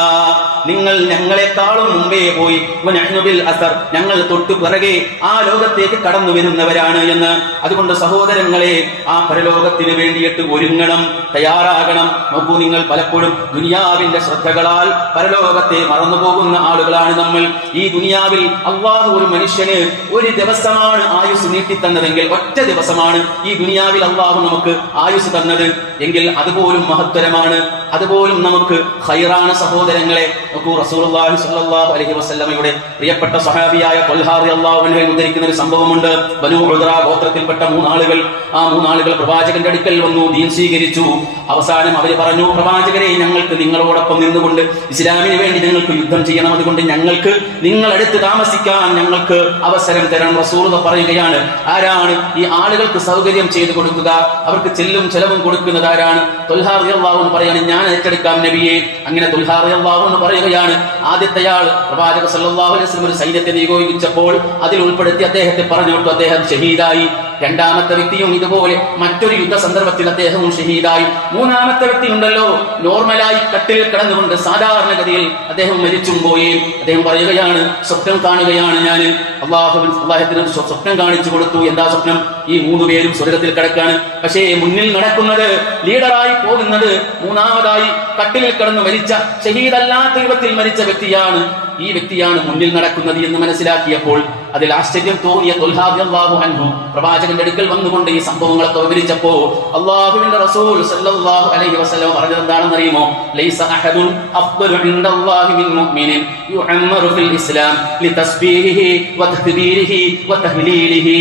നിങ്ങൾ ഞങ്ങളെക്കാളും മുമ്പേ പോയി, വനഹ്നു ബിൽ അസർ, ഞങ്ങൾ തൊട്ടു പിറകെ ആ ലോകത്തേക്ക് കടന്നു വരുന്നവരാണ് എന്ന്. അതുകൊണ്ട് സഹോദരങ്ങളെ, ആ പരലോകത്തിന് വേണ്ടിയിട്ട് ഒരുങ്ങണം, തയ്യാറാകണം. നോക്കൂ, നിങ്ങൾ പലപ്പോഴും ദുനിയാവിന്റെ ശ്രദ്ധകളാൽ പരലോകത്തെ മറന്നുപോകുന്ന ആളുകളാണ് നമ്മൾ. ഈ ദുനിയാവിൽ അല്ലാഹു ഒരു മനുഷ്യന് ഒരു ദിവസമാണ് ആയുസ് നീട്ടിത്തന്നതെങ്കിൽ, ഒറ്റ ദിവസമാണ് ഈ ദുനിയാവിൽ അല്ലാഹു നമുക്ക് ആയുസ് തന്നത് എങ്കിൽ അതുപോലും മഹത്വരമാണ്, അതുപോലും നമുക്ക് ഖൈറാണ്. സഹോദരങ്ങളെ നോക്കൂ, റസൂലുള്ളാഹി സ്വല്ലല്ലാഹു അലൈഹി വസല്ലമയുടെ പ്രിയപ്പെട്ട സ്വഹാബിയായ ത്വൽഹാ റളിയല്ലാഹു അൻഹു ഉദ്ധരിക്കുന്ന ഒരു സംഭവമുണ്ട്. ബനൂ ഉദ്റ ഗോത്രത്തിൽപ്പെട്ട മൂന്നാളുകൾ, ആ മൂന്നാളുകൾ പ്രവാചകന്റെ അടുക്കൽ വന്നു, ദീൻ സ്വീകരിച്ചു. അവസാനം അവർ പറഞ്ഞു, പ്രവാചകരെ, ഞങ്ങൾക്ക് നിങ്ങളോടൊപ്പം നിന്നുകൊണ്ട് ഇസ്ലാമിന് വേണ്ടി ഞങ്ങൾക്ക് യുദ്ധം ചെയ്യണം, അതുകൊണ്ട് ഞങ്ങൾക്ക് നിങ്ങളടുത്ത് താമസിക്കാൻ ഞങ്ങൾക്ക് അവസരം തരണം. റസൂലുള്ളാഹി പറയുകയാണ്, ആരാണ് ഈ ആളുകൾക്ക് സൗകര്യം ചെയ്തു കൊടുക്കുക, അവർക്ക് ചെല്ലും ചെലവും കൊടുക്കുന്നത് ആരാണ്? ത്വൽഹാ റളിയല്ലാഹു അൻഹു പറയാണ്, ഞാൻ ഏറ്റെടുക്കാം നബിയെ. അങ്ങനെ ത്വൽഹാ റളിയല്ലാഹു അൻഹു പറയുകയാണ്, ആദ്യത്തെയാൾ പ്രവാചക സല്ലല്ലാഹു അലൈഹി വസല്ലം ഒരു സൈന്യത്തെ നിയോഗിച്ചപ്പോൾ അതിൽ ഉൾപ്പെടുത്തി അദ്ദേഹത്തെ പറഞ്ഞു വിട്ടു, അദ്ദേഹം ഷഹീദായി. രണ്ടാമത്തെ വ്യക്തിയും ഇതുപോലെ മറ്റൊരു യുദ്ധ സന്ദർഭത്തിൽ അദ്ദേഹവും ഷഹീദായി. മൂന്നാമത്തെ വ്യക്തി ഉണ്ടല്ലോ, നോർമലായി കട്ടിൽ കിടന്നുകൊണ്ട് സാധാരണഗതിയിൽ അദ്ദേഹം മരിച്ചും പോയി. അദ്ദേഹം പറയുകയാണ്, സ്വപ്നം കാണുകയാണ് ഞാൻ, അള്ളാഹുവിന് സ്വപ്നം കാണിച്ചു കൊടുത്തു. എന്താ സ്വപ്നം? ഈ മൂന്ന് പേരും സ്വർഗത്തിൽ കിടക്കാണ്. പക്ഷേ മുന്നിൽ നടക്കുന്നത്, ലീഡറായി പോകുന്നത്, മൂന്നാമതായി കട്ടിലിൽ കിടന്ന് മരിച്ച, ഷഹീദല്ലാത്ത രൂപത്തിൽ മരിച്ച വ്യക്തിയാണ്. ഈ വ്യക്തിയാണ് മുന്നിൽ നടക്കുന്നത് എന്ന് മനസ്സിലാക്കിയപ്പോൾ അതിൽ ആശ്ചര്യം തോന്നിയ ത്വൽഹാ റളിയല്ലാഹു അൻഹു പ്രവാചകന്റെ അടുക്കൽ വന്നുകൊണ്ട് ഈ സംഭവങ്ങളൊക്കെ വിവരിച്ചപ്പോ അല്ലാഹുവിന്റെ റസൂൽ സല്ലല്ലാഹു അലൈഹി വസല്ലം പറഞ്ഞത് എന്താണെന്ന് അറിയുമോ? ലൈസ അഹദുൻ അഫ്ദലു ഇൻദല്ലാഹി മിൻ മുഅ്മിനിൻ യുഅമ്മറു ഫിൽ ഇസ്ലാം ലിതസ്ബീഹിഹി വതക്ബീരിഹി വതഹ്ലീലിഹി.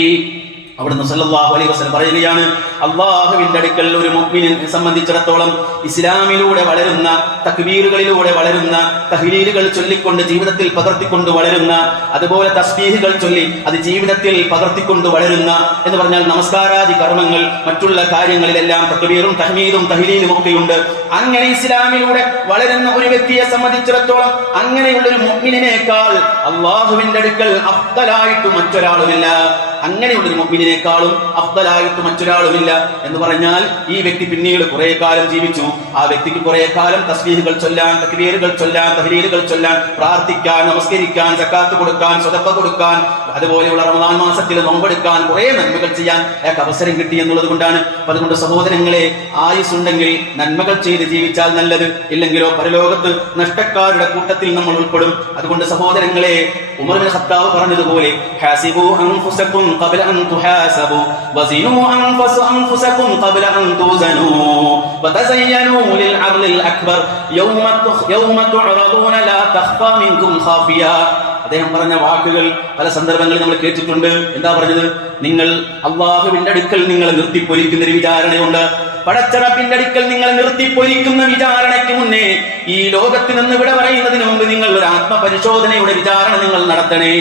അവിടുന്ന് സല്ലല്ലാഹു അലൈഹി വസല്ലം പറയുകയാണ്, അല്ലാഹുവിന്റെ അടുക്കൽ ഒരു മുഅ്മിനെ സംബന്ധിച്ചിടത്തോളം ഇസ്ലാമിലൂടെ വളരുന്ന, തക്ബീറുകളിലൂടെ വളരുന്ന, തഹ്ലീലുകൾ ചൊല്ലിക്കൊണ്ട് ജീവിതത്തിൽ പകർത്തിക്കൊണ്ട് വളരുന്ന, അതുപോലെ തസ്ബീഹുകൾ ചൊല്ലി അത് ജീവിതത്തിൽ പകർത്തിക്കൊണ്ട് വളരുന്ന, എന്ന് പറഞ്ഞാൽ നമസ്കാരാദി കർമ്മങ്ങൾ, മറ്റുള്ള കാര്യങ്ങളിലെല്ലാം തക്ബീറും തഹ്മീദും തഹ്ലീലും ഒക്കെയുണ്ട്. അങ്ങനെ ഇസ്ലാമിലൂടെ വളരുന്ന ഒരു വ്യക്തിയെ സംബന്ധിച്ചിടത്തോളം അങ്ങനെയുള്ള ഒരു മുഅ്മിനിനേക്കാൾ അല്ലാഹുവിന്റെ അടുക്കൽ അഫ്ദലായിട്ട് മറ്റൊരാളുമില്ല. അങ്ങനെയുള്ള ഒരു മുഅ്മിനിനേക്കാളും അഫ്ദലായിട്ട് മറ്റൊരാളുമില്ല എന്ന് പറഞ്ഞാൽ ഈ വ്യക്തി പിന്നീട് കുറെ കാലം ജീവിച്ചു. ആ വ്യക്തിക്ക് കുറെ കാലം തസ്ബീഹുകൾ ചൊല്ലാൻ, തക്ബീറുകൾ ചൊല്ലാൻ, തഹ്ലീലുകൾ ചൊല്ലാൻ, പ്രാർത്ഥിക്കാൻ, നമസ്കരിക്കാൻ, സക്കാത്ത് കൊടുക്കാൻ, സദഖ കൊടുക്കാൻ, അതുപോലെയുള്ള റമദാൻ മാസത്തിൽ നോമ്പെടുക്കാൻ കുറെ നന്മകൾ ചെയ്യാൻ അയാൾക്ക് അവസരം കിട്ടി എന്നുള്ളത് കൊണ്ടാണ്. അതുകൊണ്ട് സഹോദരങ്ങളെ, ആയുസ്സുണ്ടെങ്കിൽ നന്മകൾ ചെയ്ത് ജീവിച്ചാൽ നല്ലത്, ഇല്ലെങ്കിലോ പരലോകത്ത് നഷ്ടക്കാരുടെ കൂട്ടത്തിൽ നമ്മൾ ഉൾപ്പെടും. അതുകൊണ്ട് സഹോദരങ്ങളെ, ഉമർ ഇബ്നു ഖത്താബ് പറഞ്ഞതുപോലെ ഹാസിബു അൻഫുസകും ഖബ്ല അൻ തുഹാസബു വസിനു അൻഫുസകും ഖബ്ല അൻ തുസനു വതസയ്യനു ലിൽ അർളിൽ അക്ബർ യൗമ തുഅറദൂന ലാ തഖ്ഫാ മിൻകും ഖാഫിയ. അദ്ദേഹം പറഞ്ഞ വാക്കുകൾ പല സന്ദർഭങ്ങളിൽ നമ്മൾ കേട്ടിട്ടുണ്ട്. എന്താ പറഞ്ഞത്? നിങ്ങൾ അള്ളാഹുവിന്റെ അടുക്കൽ നിങ്ങളെ നിർത്തിപ്പൊരിക്കുന്ന ഒരു വിചാരണയുണ്ട്. പടച്ചറപ്പിന്റെ അടുക്കൽ നിങ്ങളെ നിർത്തിപ്പൊരിക്കുന്ന വിചാരണയ്ക്ക് മുന്നേ, ഈ ലോകത്തിൽ നിന്ന് വിട പറയുന്നതിന് മുമ്പ് നിങ്ങൾ ഒരു ആത്മപരിശോധനയുടെ വിചാരണ നിങ്ങൾ നടത്തണേ.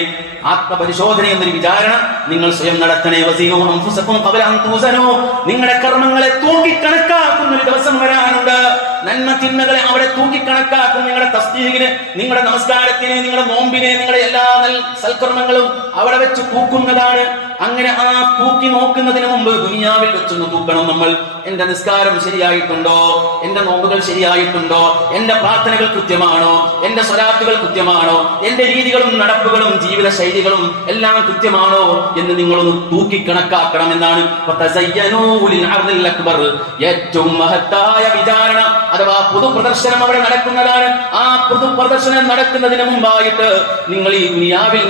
ആത്മപരിശോധന എന്നൊരു വിചാരണ നിങ്ങൾ സ്വയം നടത്തണേ. വസീനു അൻഫുസകും ഖബ്ല അൻ തുസനു. നിങ്ങളുടെ കർമ്മങ്ങളെ തൂക്കിക്കണക്കാക്കുന്ന ഒരു ദിവസം വരാനുണ്ട്. നന്മ തിന്മകളെ അവിടെ തൂക്കിക്കണക്കാക്കും. നിങ്ങളുടെ തസ്ബീഹിന്, നിങ്ങളുടെ നമസ്കാരത്തിന്, നിങ്ങളുടെ നോമ്പിനെ, നിങ്ങളുടെ എല്ലാ സൽക്കർമ്മങ്ങളും അവിടെ വെച്ച് തൂക്കുന്നതാണ്. അങ്ങനെ ആ തൂക്കി നോക്കുന്നതിന് മുമ്പ് ദുനിയാവിൽ വെച്ചൊന്ന് തൂക്കണം നമ്മൾ. എന്റെ നിസ്കാരം ശരിയായിട്ടുണ്ടോ? എന്റെ നോമ്പുകൾ ശരിയായിട്ടുണ്ടോ? എന്റെ പ്രാർത്ഥനകൾ കൃത്യമാണോ? എന്റെ സ്വലാത്തുകൾ കൃത്യമാണോ? എന്റെ രീതികളും നടപ്പുകളും ജീവിത ശൈലികളും എല്ലാം കൃത്യമാണോ എന്ന് നിങ്ങളൊന്ന് തൂക്കിക്കണക്കാക്കണം എന്നാണ്. ഏറ്റവും മഹത്തായ വിചാരണ അഥവാ പൊതുപ്രദർശനം അവിടെ നടക്കുന്നതാണ്. ആ പൊതുപ്രദർശനം നടക്കുന്നതിന് മുമ്പായിട്ട് നിങ്ങൾ ഈ ദുനിയാവിൽ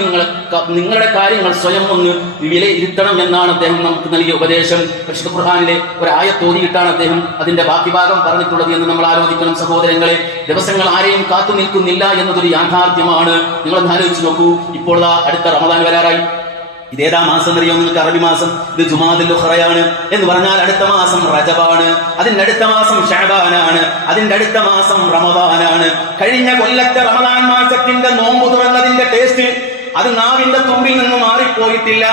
നിങ്ങളുടെ കാര്യങ്ങൾ സ്വയം ഒന്ന് വിലയിരുത്തണം എന്നാണ് അദ്ദേഹം നമുക്ക് നൽകിയ ഉപദേശം. പരിശുദ്ധ ഖുർആനിലെ ഒരു ആയത്ത് ഓതിയിട്ടാണ് അദ്ദേഹം അതിന്റെ ബാക്കി ഭാഗം പറഞ്ഞിട്ടുള്ളത് എന്ന് നമ്മൾ ആലോചിക്കണം സഹോദരങ്ങളെ. ദിവസങ്ങൾ ആരെയും കാത്തു നിൽക്കുന്നില്ല എന്നതൊരു യാഥാർത്ഥ്യമാണ്. നിങ്ങളൊന്ന് ആലോചിച്ച് നോക്കൂ. ഇപ്പോൾ അടുത്ത റമദാൻ വരാറായി. ഇതേതാ മാസം അറിയോ നിങ്ങൾക്ക്? അറബി മാസം. ഇത് ജുമാദുൽ ഉഖറയാണ് എന്ന് പറഞ്ഞാൽ അടുത്ത മാസം റജബാണ്. അതിന്റെ അടുത്ത മാസം ശഅബാനാണ്. അതിന്റെ അടുത്ത മാസം റമദാനാണ്. കഴിഞ്ഞ കൊല്ലത്തെ റമദാൻ മാസത്തിന്റെ നോമ്പ് തുറന്നതിന്റെ ടേസ്റ്റ് അത് നാവിന്റെ തുമ്പിൽ നിന്ന് മാറിപ്പോയിട്ടില്ല.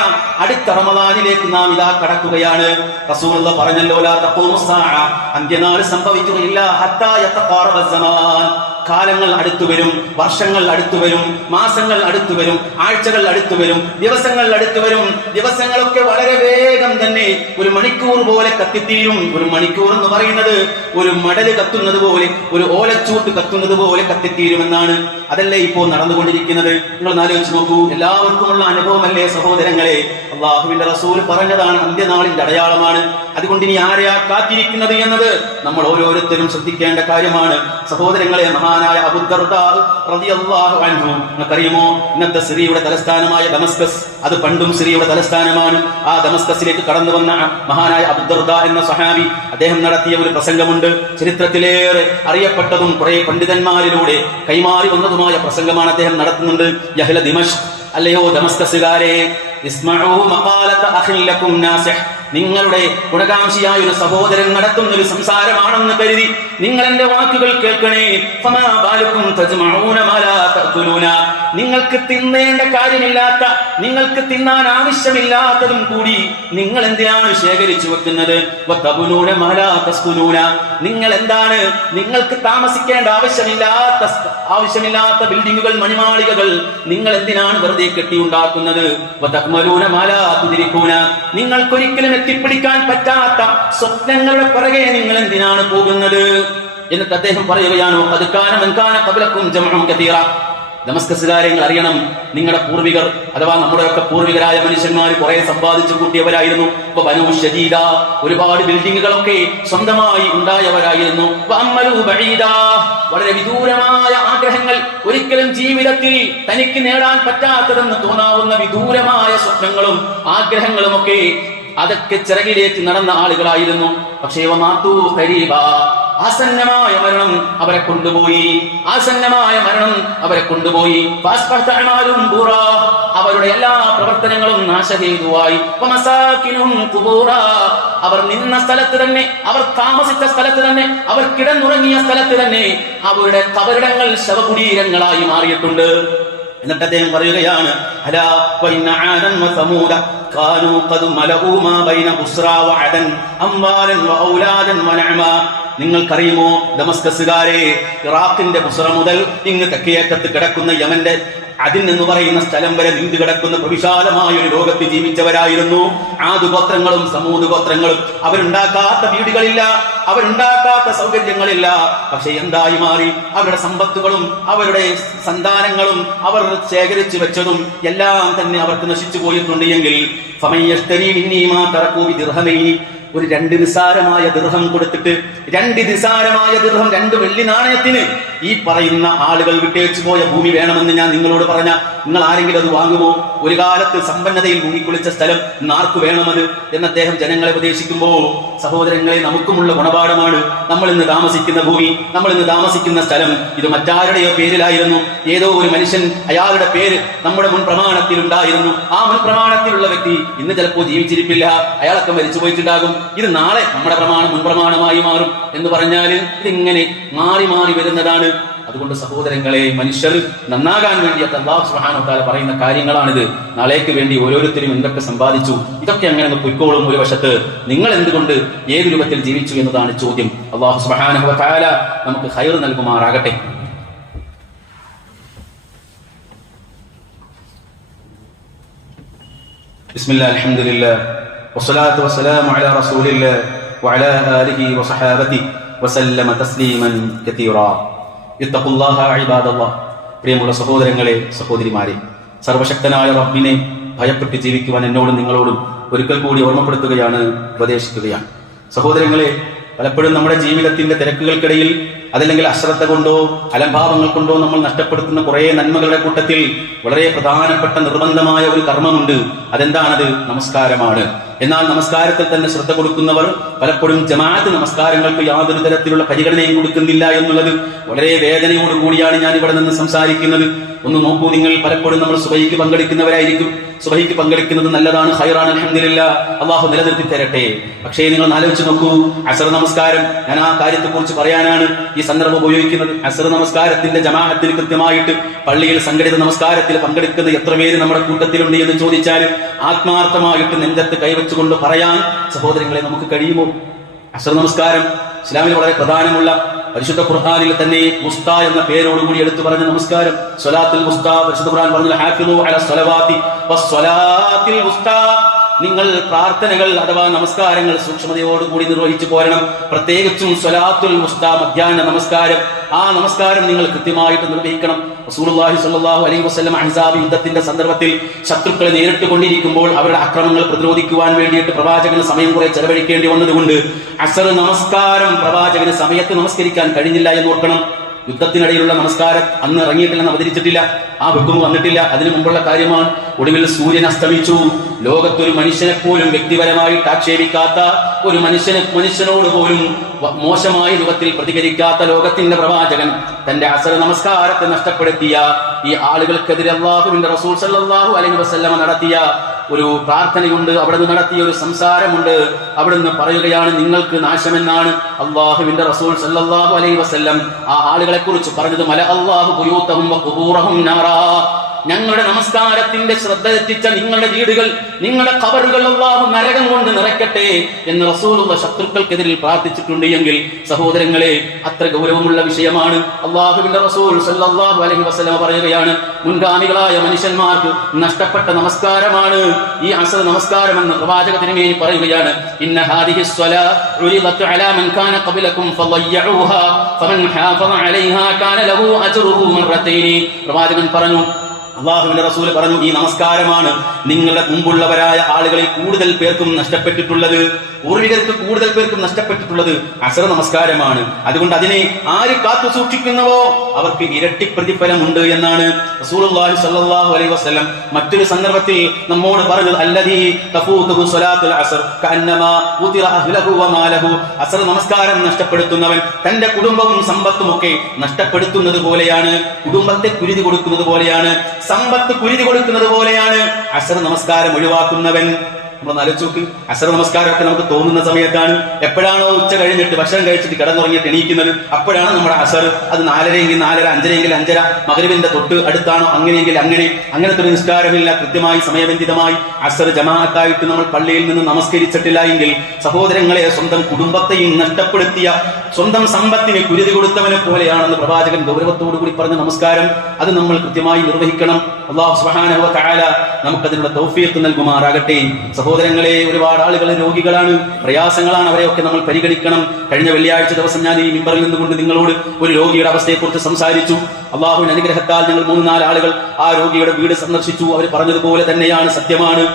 അടുത്ത റമദാനിലേക്ക് നാം ഇതാ കടക്കുകയാണ്. റസൂലുള്ളാഹി പറഞ്ഞല്ലോ, ലാ തഖൂമു സ്സാഅ, അന്ത്യനാൾ സംഭവിക്കുകയില്ല ഹത്താ യതഖാറബ സമാൻ. കാലങ്ങൾ അടുത്തു വരും, വർഷങ്ങൾ അടുത്തു വരും, മാസങ്ങൾ അടുത്തു വരും, ആഴ്ചകൾ അടുത്തു വരും, ദിവസങ്ങൾ അടുത്തു വരും. ദിവസങ്ങളൊക്കെ വളരെ വേഗം തന്നെ ഒരു മണിക്കൂർ പോലെ കത്തിത്തീരും. ഒരു മണിക്കൂർ എന്ന് പറയുന്നത് ഒരു മടല് കത്തുന്നത് പോലെ, ഒരു ഓലച്ചൂട്ട് കത്തുന്നത് പോലെ കത്തിത്തീരുമെന്നാണ്. അതല്ലേ ഇപ്പോൾ നടന്നുകൊണ്ടിരിക്കുന്നത്. നിങ്ങൾ ആലോചിച്ച് നോക്കൂ. എല്ലാവർക്കുമുള്ള അനുഭവമല്ലേ സഹോദരങ്ങളെ? അള്ളാഹുവിന്റെ റസൂൽ പറഞ്ഞതാണ് അന്ത്യനാളിന്റെ അടയാളമാണ്. അതുകൊണ്ട് ഇനി ആരെയാ കാത്തിരിക്കുന്നത് എന്നത് നമ്മൾ ഓരോരുത്തരും ശ്രദ്ധിക്കേണ്ട കാര്യമാണ് സഹോദരങ്ങളെ. മഹാനായ അബൂ ദർദാ റളിയല്ലാഹു അൻഹു, നിങ്ങൾക്കറിയുമോ, ഇന്നത്തെ സിറിയയുടെ തലസ്ഥാനമായ ദമസ്കസ്, അത് പണ്ടും സിറിയയുടെ തലസ്ഥാനമാണ്. ആ ദമസ്കസിലേക്ക് കടന്നു വന്ന മഹാനായ അബൂ ദർദാ എന്ന സഹാബി, അദ്ദേഹം നടത്തിയ ഒരു പ്രസംഗമുണ്ട്. ചരിത്രത്തിലേറെ അറിയപ്പെട്ടതും കുറെ പണ്ഡിതന്മാരിലൂടെ കൈമാറി വന്നതുമായ പ്രസംഗമാണ് അദ്ദേഹം നടത്തുന്നുണ്ട്. യഹ്ല ദിമഷ്ക്, അല്ലയോ ദമസ്കസുകാരെ, ഇസ്മഉ മഖാലത അഖിൻ ലക്കും നാസിഹ്, നിങ്ങളുടെ ഗുണകാംക്ഷിയായ ഒരു സഹോദരൻ നടത്തുന്ന ഒരു സംസാരമാണെന്ന് കരുതി നിങ്ങൾ എന്റെ വാക്കുകൾ കേൾക്കണേ. ഫമാ ബാലുക്കും തജ്മഊന മാ ലാ തഅകുലൂന, നിങ്ങൾക്ക് തിന്നേണ്ട കാര്യമില്ലാത്ത, നിങ്ങൾക്ക് തിന്നാൻ ആവശ്യമില്ലാത്തതും കൂടി നിങ്ങൾ എന്തിനാണ് ശേഖരിച്ചു വെക്കുന്നത്? വതബുനൂന മാ ലാ തസ്കുനൂന, നിങ്ങൾ എന്താണ്, നിങ്ങൾക്ക് താമസിക്കേണ്ട ആവശ്യമില്ലാത്ത ബിൽഡിങ്ങുകൾ, മണിമാളികകൾ നിങ്ങൾ എന്തിനാണ് വെറുതെ കെട്ടിയുണ്ടാക്കുന്നത്? വതക്മലൂന മാ ലാ തുദ്രികൂന, നിങ്ങൾക്കൊരിക്കലും എത്തിപ്പിടിക്കാൻ പറ്റാത്ത സ്വപ്നങ്ങളുടെ പുറകെ നിങ്ങൾ എന്തിനാണ് പോകുന്നത്? എന്നിട്ട് അദ്ദേഹം പറയുകയാണ്, ഖദ് കാന മൻ കാന ഖബ്ലകും ജംഉൻ കതീറ, ദമസ്കസുകാരെ നിങ്ങൾ അറിയണം, നിങ്ങളുടെ പൂർവികർ അഥവാ നമ്മുടെയൊക്കെ പൂർവികരായ മനുഷ്യന്മാർ കുറെ സമ്പാദിച്ചു കൂട്ടിയവരായിരുന്നു. ബനൂ ശദീദ, ഒരുപാട് ബിൽഡിങ്ങുകളൊക്കെ സ്വന്തമായി ഉണ്ടായവരായിരുന്നു. വഅമലു ബഈദ, വളരെ വിദൂരമായ ആഗ്രഹങ്ങൾ, ഒരിക്കലും ജീവിതത്തിൽ തനിക്ക് നേടാൻ പറ്റാത്തതെന്ന് തോന്നാവുന്ന വിദൂരമായ സ്വപ്നങ്ങളും ആഗ്രഹങ്ങളും ഒക്കെ അതൊക്കെ ചിറകിലേക്ക് നടന്ന ആളുകളായിരുന്നു. പക്ഷേ വമാതു ഖരീബ, ആസന്നമായ മരണം അവരെ കൊണ്ടുപോയി. ആസന്നമായ മരണം അവരെ കൊണ്ടുപോയി. അവരുടെ എല്ലാ പ്രവർത്തനങ്ങളും നാശഹേതുവായി. അവർ നിന്ന സ്ഥലത്ത് തന്നെ, അവർ താമസിച്ച സ്ഥലത്ത് തന്നെ, അവർ കിടന്നുറങ്ങിയ സ്ഥലത്ത് തന്നെ അവരുടെ കബറിടങ്ങൾ ശവകുടീരങ്ങളായി മാറിയിട്ടുണ്ട്. എന്നിട്ട് അദ്ദേഹം പറയുകയാണ്, അലാ വഇന്ന ആദൻ വസമൂദ കാനൂ ഖദ് മലഊ മാ ബൈന ബുസ്റാ വഅദൻ അംവാലൻ വഔലാദൻ വനഅമ. നിങ്ങൾക്കറിയുമോ ദമസ്കസുകാരെ, ഇറാഖിന്റെ ബുസ്ര മുതൽ ഇങ്ങ് തെക്കേയറ്റത്ത് കിടക്കുന്ന യമന്റെ അതിൻ എന്ന് പറയുന്ന സ്ഥലം വരെ നീണ്ടു കിടക്കുന്ന പ്രവിശാലമായ ഒരു ലോകത്ത് ജീവിച്ചവരായിരുന്നു ആദ് ഗോത്രങ്ങളും സമൂദ് ഗോത്രങ്ങളും. അവരുണ്ടാക്കാത്ത വീടുകളില്ല, അവരുണ്ടാക്കാത്ത സൗകര്യങ്ങളില്ല. പക്ഷെ എന്തായി മാറി? അവരുടെ സമ്പത്തുകളും അവരുടെ സന്താനങ്ങളും അവർ ശേഖരിച്ചു വെച്ചതും എല്ലാം തന്നെ അവർക്ക് നശിച്ചു പോയിട്ടുണ്ട്. എങ്കിൽ ഒരു 2 നിസാരമായ ദിർഹം കൊടുത്തിട്ട് 2 നിസാരമായ ദിർഹം 2 വെള്ളി നാണയത്തിന് ഈ പറയുന്ന ആളുകൾ വിട്ടേച്ചു പോയ ഭൂമി വേണമെന്ന് ഞാൻ നിങ്ങളോട് പറഞ്ഞ നിങ്ങൾ ആരെങ്കിലും അത് വാങ്ങുമോ? ഒരു കാലത്ത് സമ്പന്നതയിൽ മുങ്ങിക്കുളിച്ച സ്ഥലം നാർക്ക് വേണമത് എന്ന് അദ്ദേഹം ജനങ്ങളെ ഉപദേശിക്കുമ്പോൾ, സഹോദരങ്ങളെ, നമുക്കുമുള്ള ഗുണപാഠമാണ്. നമ്മൾ ഇന്ന് താമസിക്കുന്ന ഭൂമി, നമ്മൾ ഇന്ന് താമസിക്കുന്ന സ്ഥലം ഇത് മറ്റാരുടെയോ പേരിലായിരുന്നു. ഏതോ ഒരു മനുഷ്യൻ, അയാളുടെ പേര് നമ്മുടെ മുൻ പ്രമാണത്തിൽ ഉണ്ടായിരുന്നു. ആ മുൻ പ്രമാണത്തിലുള്ള വ്യക്തി ഇന്ന് ചിലപ്പോൾ ജീവിച്ചിരിപ്പില്ല, അയാളൊക്കെ മരിച്ചു പോയിട്ടുണ്ടാകും. ഇത് നാളെ നമ്മുടെ പ്രമാണം മുൻ പ്രമാണമായി മാറും എന്ന് പറഞ്ഞാൽ ഇതിങ്ങനെ മാറി മാറി വരുന്നതാണ്. അതുകൊണ്ട് സഹോദരങ്ങളെ, മനുഷ്യർ നന്നാകാൻ വേണ്ടി അല്ലാഹു സുബ്ഹാനഹു വ തആല പറയുന്ന കാര്യങ്ങളാണിത്. നാളേക്ക് വേണ്ടി ഓരോരുത്തരും എന്തൊക്കെ സമ്പാദിച്ചു, ഇതൊക്കെ അങ്ങനെ പൊയ്ക്കോളും ഒരു വശത്ത്. നിങ്ങൾ എന്തുകൊണ്ട് ഏത് രൂപത്തിൽ ജീവിച്ചു എന്നതാണ് ചോദ്യം. അല്ലാഹു സുബ്ഹാനഹു വ തആല നമുക്ക് ഖൈർ നൽകുമാറാകട്ടെ. ബിസ്മില്ലാഹി അൽഹംദുലില്ലാഹ് വസ്സലാത്തു വസ്സലാമു അലാ റസൂലില്ലാഹ് വഅലാ ആലിഹി വസഹാബതിഹി വസല്ലമ തസ്ലീമൻ കതീറാ. ഇത്തഖുല്ലാഹ ഇബാദല്ലാഹ്. പ്രിയമുള്ള സഹോദരങ്ങളെ, സഹോദരിമാരെ, സർവശക്തനായ റബ്ബിനെ ഭയപ്പെട്ട് ജീവിക്കുവാൻ എന്നോടും നിങ്ങളോടും ഒരിക്കൽ കൂടി ഓർമ്മപ്പെടുത്തുകയാണ്, ഉപദേശിക്കുകയാണ്. സഹോദരങ്ങളെ, പലപ്പോഴും നമ്മുടെ ജീവിതത്തിന്റെ തിരക്കുകൾക്കിടയിൽ അതല്ലെങ്കിൽ അശ്രദ്ധ കൊണ്ടോ അലംഭാവങ്ങൾ കൊണ്ടോ നമ്മൾ നഷ്ടപ്പെടുത്തുന്ന കുറെ നന്മകളുടെ കൂട്ടത്തിൽ വളരെ പ്രധാനപ്പെട്ട നിർബന്ധമായ ഒരു കർമ്മമുണ്ട്. അതെന്താണത്? നമസ്കാരമാണ്. എന്നാൽ നമസ്കാരത്തിൽ തന്നെ ശ്രദ്ധ കൊടുക്കുന്നവർ പലപ്പോഴും ജമാഅത്ത് നമസ്കാരങ്ങൾക്ക് യാതൊരു തരത്തിലുള്ള പരിഗണനയും കൊടുക്കുന്നില്ല എന്നുള്ളത് വളരെ വേദനയോടുകൂടിയാണ് ഞാൻ ഇവിടെ നിന്ന് സംസാരിക്കുന്നത്. ഒന്ന് നോക്കൂ നിങ്ങൾ, പലപ്പോഴും നമ്മൾ സുബഹിക്ക് പങ്കെടുക്കുന്നവരായിരിക്കും. സുബഹിക്ക് പങ്കെടുക്കുന്നത് നല്ലതാണ്, ഖൈറാണ്, അൽഹംദുലില്ലാഹ്, അള്ളാഹു നിലനിർത്തി തരട്ടെ. പക്ഷേ നിങ്ങൾ ആലോചിച്ച് നോക്കൂ, അസർ നമസ്കാരം, ഞാൻ ആ കാര്യത്തെ കുറിച്ച് പറയാനാണ് ഈ സന്ദർഭം ഉപയോഗിക്കുന്നത്. അസർ നമസ്കാരത്തിന്റെ ജമാഅത്തിന് കൃത്യമായിട്ട് പള്ളിയിൽ സംഘടിത നമസ്കാരത്തിൽ പങ്കെടുക്കുന്ന എത്ര പേര് നമ്മുടെ കൂട്ടത്തിലുണ്ട് എന്ന് ചോദിച്ചാൽ ആത്മാർത്ഥമായിട്ട് നെഞ്ചത്ത് കൈവച്ചുകൊണ്ട് പറയാൻ സഹോദരങ്ങളെ നമുക്ക് കഴിയുമോ? അസർ നമസ്കാരം ഇസ്ലാമിൽ വളരെ പ്രധാനമുള്ള, പരിശുദ്ധ ഖുർആനിൽ തന്നെ മുസ്ത എന്ന പേരോടുകൂടി എടുത്തു പറഞ്ഞ നമസ്കാരം, സ്വലാത്തുൽ മുസ്ത. പരിശുദ്ധ ഖുർആൻ പറഞ്ഞു, ഹാഫിളു അല സ്വലവാതി വസ്സലാത്തിൽ മുസ്ത. നിങ്ങൾ പ്രാർത്ഥനകൾ അഥവാ നമസ്കാരങ്ങൾ സൂക്ഷ്മതയോടുകൂടി നിർവഹിച്ചു പോരണം. പ്രത്യേകിച്ചും സ്വലാത്തുൽ മുസ്ത, മധ്യാഹ്ന നമസ്കാരം, ആ നമസ്കാരം നിങ്ങൾ കൃത്യമായിട്ട് നിർവഹിക്കണം. റസൂലുള്ളാഹി സ്വല്ലല്ലാഹു അലൈഹി വസല്ലം അഹ്സാബ് യുദ്ധത്തിന്റെ സന്ദർഭത്തിൽ ശത്രുക്കളെ നേരിട്ട് കൊണ്ടിരിക്കുമ്പോൾ അവരുടെ ആക്രമണങ്ങൾ പ്രതിരോധിക്കുവാൻ വേണ്ടിയിട്ട് പ്രവാചകന് സമയം കുറെ ചെലവഴിക്കേണ്ടി വന്നതുകൊണ്ട് അസർ നമസ്കാരം പ്രവാചകന് സമയത്ത് നമസ്കരിക്കാൻ കഴിഞ്ഞില്ല എന്ന് ഓർക്കണം. യുദ്ധത്തിനിടയിലുള്ള നമസ്കാരം അന്ന് ഇറങ്ങിയിട്ടില്ലെന്ന് അവതരിച്ചിട്ടില്ല, ആ ഹുക്കം വന്നിട്ടില്ല, അതിനു മുമ്പുള്ള കാര്യമാണ്. ഒടുവിൽ സൂര്യൻ അസ്തമിച്ചു. ലോകത്തൊരു മനുഷ്യനെ പോലും വ്യക്തിപരമായിട്ട് ആക്ഷേപിക്കാത്ത, ഒരു മനുഷ്യനോട് പോലും മോശമായ രൂപത്തിൽ പ്രതികരിക്കാത്ത ലോകത്തിന്റെ പ്രവാചകൻ തന്റെ അസർ നമസ്കാരത്തെ നഷ്ടപ്പെടുത്തിയ ഈ ആളുകൾക്കെതിരെ അല്ലാഹുവിന്റെ റസൂൽ സല്ലല്ലാഹു അലൈഹി വസല്ലം നടത്തിയ ഒരു പ്രാർത്ഥനയുണ്ട്, അവിടുന്ന് നടത്തിയ ഒരു സംസാരമുണ്ട്. അവിടുന്ന് പറയുകയാണ്, നിങ്ങൾക്ക് നാശമെന്നാണ് അല്ലാഹുവിന്റെ റസൂൽ സല്ലല്ലാഹു അലൈഹി വസല്ലം ആ ആളുകളെ കുറിച്ച് പറഞ്ഞത്. മല അല്ലാഹു ബുയൂതഹും വഖുബൂറഹും നാറാ. ഞങ്ങളുടെ നമസ്കാരത്തിന്റെ ശ്രദ്ധ തെറ്റിച്ച നിങ്ങളുടെ വീടുകൾ, നിങ്ങളുടെ ഖബറുകൾ അല്ലാഹു നരകം കൊണ്ട് നിറയ്ക്കട്ടെ എന്ന് റസൂലുള്ള ശത്രുക്കൾക്കെതിരിൽ പ്രാർത്ഥിച്ചിട്ടുണ്ട്. എങ്കിൽ സഹോദരങ്ങളെ, അത്ര ഗൗരവമുള്ള വിഷയമാണ്. അല്ലാഹുവിന്റെ റസൂൽ സല്ലല്ലാഹു അലൈഹി വസല്ലം പറയുകയാണ്, മുൻഗാമികളായ മനുഷ്യന്മാർക്ക് നഷ്ടപ്പെട്ട നമസ്കാരമാണ് ഈ അസർ നമസ്കാരം എന്ന് പ്രവാചക തിരുമേനി പറയുകയാണ്. ഇന്ന ഹാദിഹി സ്വലാ ഉരിദത് അലാ മൻ കാന ഖബലകും ഫളയ്യഊഹാ ഫമൻ ഹാഫള അലൈഹാ കാന ലഹു അജ്റുഹു മർറതൈനി. പ്രവാചകൻ പറഞ്ഞു, അല്ലാഹുവിന്റെ റസൂൽ പറഞ്ഞു, ഈ നമസ്കാരമാണ് നിങ്ങളുടെ മുമ്പുള്ളവരായ ആളുകളിൽ കൂടുതൽ പേർക്കും നഷ്ടപ്പെട്ടിട്ടുള്ളത്, പൂർവികർക്ക് കൂടുതൽ പേർക്കും നഷ്ടപ്പെട്ടിട്ടുള്ളത് അസർ നമസ്കാരമാണ്. അതുകൊണ്ട് അതിനെ ആര് കാത്തു സൂക്ഷിക്കുന്നുവോ അവർക്ക് ഇരട്ടി പ്രതിഫലമുണ്ട് എന്നാണ് റസൂലുള്ളാഹി സ്വല്ലല്ലാഹു അലൈഹി വസല്ലം മറ്റൊരു സന്ദർഭത്തിൽ നമ്മോട് പറഞ്ഞത്. അല്ലദീ തഫൂതുഹു സ്വലാത്തുൽ അസ്ർ കഅന്നമാ ഉതിറ അഹ്ലഹു വമാലഹു. അസർ നമസ്കാരം നഷ്ടപ്പെടുത്തുന്നവൻ തന്റെ കുടുംബവും സമ്പത്തും ഒക്കെ നഷ്ടപ്പെടുത്തുന്നത് പോലെയാണ്, കുടുംബത്തെ കുരുതി കൊടുക്കുന്നത് പോലെയാണ്, സമ്പത്ത് കുരുതി കൊടുക്കുന്നത് പോലെയാണ് അസർ നമസ്കാരം ഒഴിവാക്കുന്നവൻ. നമ്മൾ നലച്ചോക്ക് അസർ നമസ്കാരമൊക്കെ നമുക്ക് തോന്നുന്ന സമയത്താണ്. എപ്പോഴാണോ ഉച്ച കഴിഞ്ഞിട്ട് ഭക്ഷണം കഴിച്ചിട്ട് കിടന്നുറങ്ങിയിട്ട് എണീക്കുന്നത് അപ്പോഴാണ് നമ്മുടെ അസർ. അത് 4:30 4:30 5:30 5:30 മഗ്‌രിബിന്റെ തൊട്ട് അടുത്താണോ അങ്ങനെയെങ്കിൽ അങ്ങനത്തെ ഒരു നിസ്കാരമില്ല. കൃത്യമായി സമയബന്ധിതമായി അസർ ജമാഅത്തായിട്ട് നമ്മൾ പള്ളിയിൽ നിന്ന് നമസ്കരിച്ചിട്ടില്ല എങ്കിൽ സഹോദരങ്ങളെ സ്വന്തം കുടുംബത്തെയും നഷ്ടപ്പെടുത്തിയ, സ്വന്തം സമ്പത്തിന് കുരുതി കൊടുത്തവനെ പോലെയാണെന്ന് പ്രവാചകൻ ഗൗരവത്തോടു കൂടി പറഞ്ഞ നമസ്കാരം അത് നമ്മൾ കൃത്യമായി നിർവഹിക്കണം. അല്ലാഹു സുബ്ഹാനഹു വ തആല നമുക്കതിനുള്ള തൗഫീഖ് നൽകുമാറാകട്ടെ. സഹോദരങ്ങളെ, ഒരുപാട് ആളുകൾ രോഗികളാണ്, പ്രയാസങ്ങളാണ്, അവരെയൊക്കെ നമ്മൾ പരിഗണിക്കണം. കഴിഞ്ഞ വെള്ളിയാഴ്ച ദിവസം ഞാൻ ഈ മിമ്പറിൽ നിന്നുകൊണ്ട് നിങ്ങളോട് ഒരു രോഗിയുടെ അവസ്ഥയെക്കുറിച്ച് സംസാരിച്ചു. അള്ളാഹുവിന്റെ അനുഗ്രഹത്താൽ ഞങ്ങൾ 3-4 ആളുകൾ ആ രോഗിയുടെ വീട് സന്ദർശിച്ചു. അവർ പറഞ്ഞതുപോലെ തന്നെയാണ്, സത്യമാണ്.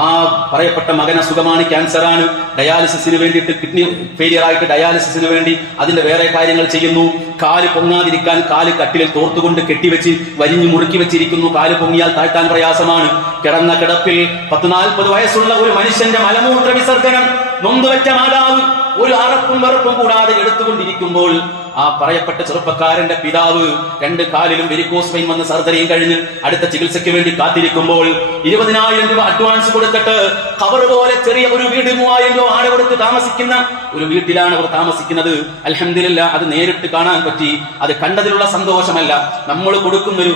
ആ പറയപ്പെട്ട മകൻ അസുഖമാണ്, ക്യാൻസറാണ്. ഡയാലിസിസിന് വേണ്ടിയിട്ട്, കിഡ്നി ഫെയിലിയർ ആയിട്ട് ഡയാലിസിസിന് വേണ്ടി അതിന്റെ വേറെ കാര്യങ്ങൾ ചെയ്യുന്നു. കാല് പൊങ്ങാതിരിക്കാൻ കാല് കട്ടിലിൽ തോർത്തുകൊണ്ട് കെട്ടിവെച്ച് വരിഞ്ഞു മുറുക്കി വെച്ചിരിക്കുന്നു. കാല് പൊങ്ങിയാൽ താഴ്ത്താൻ പ്രയാസമാണ്. കിടന്ന കിടപ്പിൽ 10-40 വയസ്സുള്ള ഒരു മനുഷ്യന്റെ മലമൂത്ര വിസർജനം നൊന്തുവെച്ച മാതാവ് ഒരു അറപ്പും വെറുപ്പും കൂടാതെ എടുത്തുകൊണ്ടിരിക്കുമ്പോൾ ആ പറയപ്പെട്ട ചെറുപ്പക്കാരന്റെ പിതാവ് 2 കാലിലും വെരിക്കോസ് വെയിൻ വന്ന് സർജറിയും കഴിഞ്ഞ് അടുത്ത ചികിത്സയ്ക്ക് വേണ്ടി കാത്തിരിക്കുമ്പോൾ 20,000 രൂപ അഡ്വാൻസ് കൊടുത്തിട്ട് ഖബർ പോലെ ചെറിയ ഒരു വീട് 3,000 രൂപ ആടെ കൊടുത്ത് താമസിക്കുന്ന ഒരു വീട്ടിലാണ് അവർ താമസിക്കുന്നത്. അൽഹംദുലില്ലാഹ്, അത് നേരിട്ട് കാണാൻ പറ്റി. അത് കണ്ടതിലുള്ള സന്തോഷമല്ല, നമ്മൾ കൊടുക്കുന്നൊരു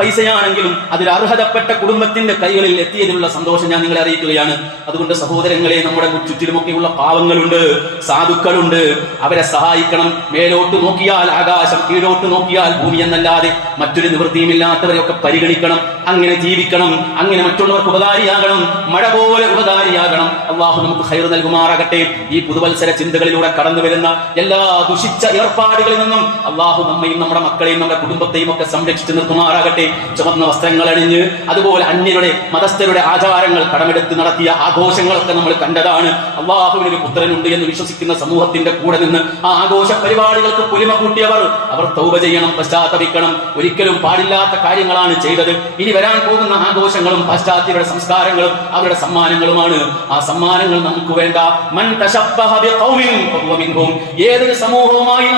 പൈസയാണെങ്കിലും അതിൽ അർഹതപ്പെട്ട കുടുംബത്തിന്റെ കൈകളിൽ എത്തിയതിലുള്ള സന്തോഷം ഞാൻ നിങ്ങളെ അറിയിക്കുകയാണ്. അതുകൊണ്ട് സഹോദരങ്ങളെ, നമ്മുടെ ചുറ്റിലുമൊക്കെയുള്ള പാവങ്ങളുണ്ട്, സാധുക്കളുണ്ട്, അവരെ സഹായിക്കണം. മേലോട്ട് നോക്കിയാൽ ആകാശം, കീഴോട്ട് നോക്കിയാൽ ഭൂമി എന്നല്ലാതെ മറ്റൊരു നിവൃത്തിയുമില്ലാത്തവരെയൊക്കെ പരിഗണിക്കണം. അങ്ങനെ ജീവിക്കണം, അങ്ങനെ മറ്റുള്ളവർക്ക് ഉപകാരിയാകണം, മഴ പോലെ ഉപകാരിയാകണം. അള്ളാഹു നമുക്ക് ഖൈർ നൽകുമാറാകട്ടെ. ഈ പുതുവത്സര ചിന്തകളിലൂടെ കടന്നു വരുന്ന എല്ലാ ദുഷിച്ച ഏർപ്പാടുകളിൽ നിന്നും അള്ളാഹു നമ്മയും നമ്മുടെ മക്കളെയും നമ്മുടെ കുടുംബത്തെയും ഒക്കെ സംരക്ഷിച്ചു നിർത്തുമാറാകട്ടെ. ചുവന്ന വസ്ത്രങ്ങൾ അണിഞ്ഞ് അതുപോലെ അന്യരുടെ മതസ്ഥരുടെ ആചാരങ്ങൾ കടമെടുത്ത് നടത്തിയ ആഘോഷങ്ങളൊക്കെ നമ്മൾ കണ്ടതാണ്. അള്ളാഹുവിനൊരു പുത്രനുണ്ട് എന്ന് വിശ്വസിക്കുന്ന സമൂഹത്തിന്റെ കൂടെ നിന്ന് ആ ആഘോഷ പരിപാടികൾക്ക് പൊലിമ കൂട്ടിയവർ അവർ തൗബ ചെയ്യണം, പശ്ചാത്തപിക്കണം. ഒരിക്കലും പാടില്ലാത്ത കാര്യങ്ങളാണ് ചെയ്തത്. ഇനി വരാൻ പോകുന്ന ആഘോഷങ്ങളും പാശ്ചാത്യരുടെ സംസ്കാരങ്ങളും അവരുടെ സമ്മാനങ്ങളുമാണ്. ആ സമ്മാനങ്ങൾ നമുക്ക് വേണ്ട. മൻ തശബ്ബഹ ബിഖൗമിൻ ഫഹുവ മിൻഹും. ഏതൊരു സമൂഹവുമായി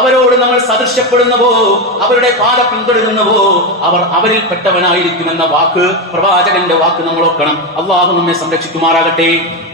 അവരോട് നമ്മൾ സദൃശ്യപ്പെടുന്നുവോ, അവരുടെ പാത പിന്തുടരുന്നുവോ, അവർ അവരിൽ പെട്ടവനായിരിക്കുമെന്ന വാക്ക്, പ്രവാചകന്റെ വാക്ക് നമ്മൾ ഓർക്കണം. അള്ളാഹു നമ്മെ സംരക്ഷിക്കുമാറാകട്ടെ.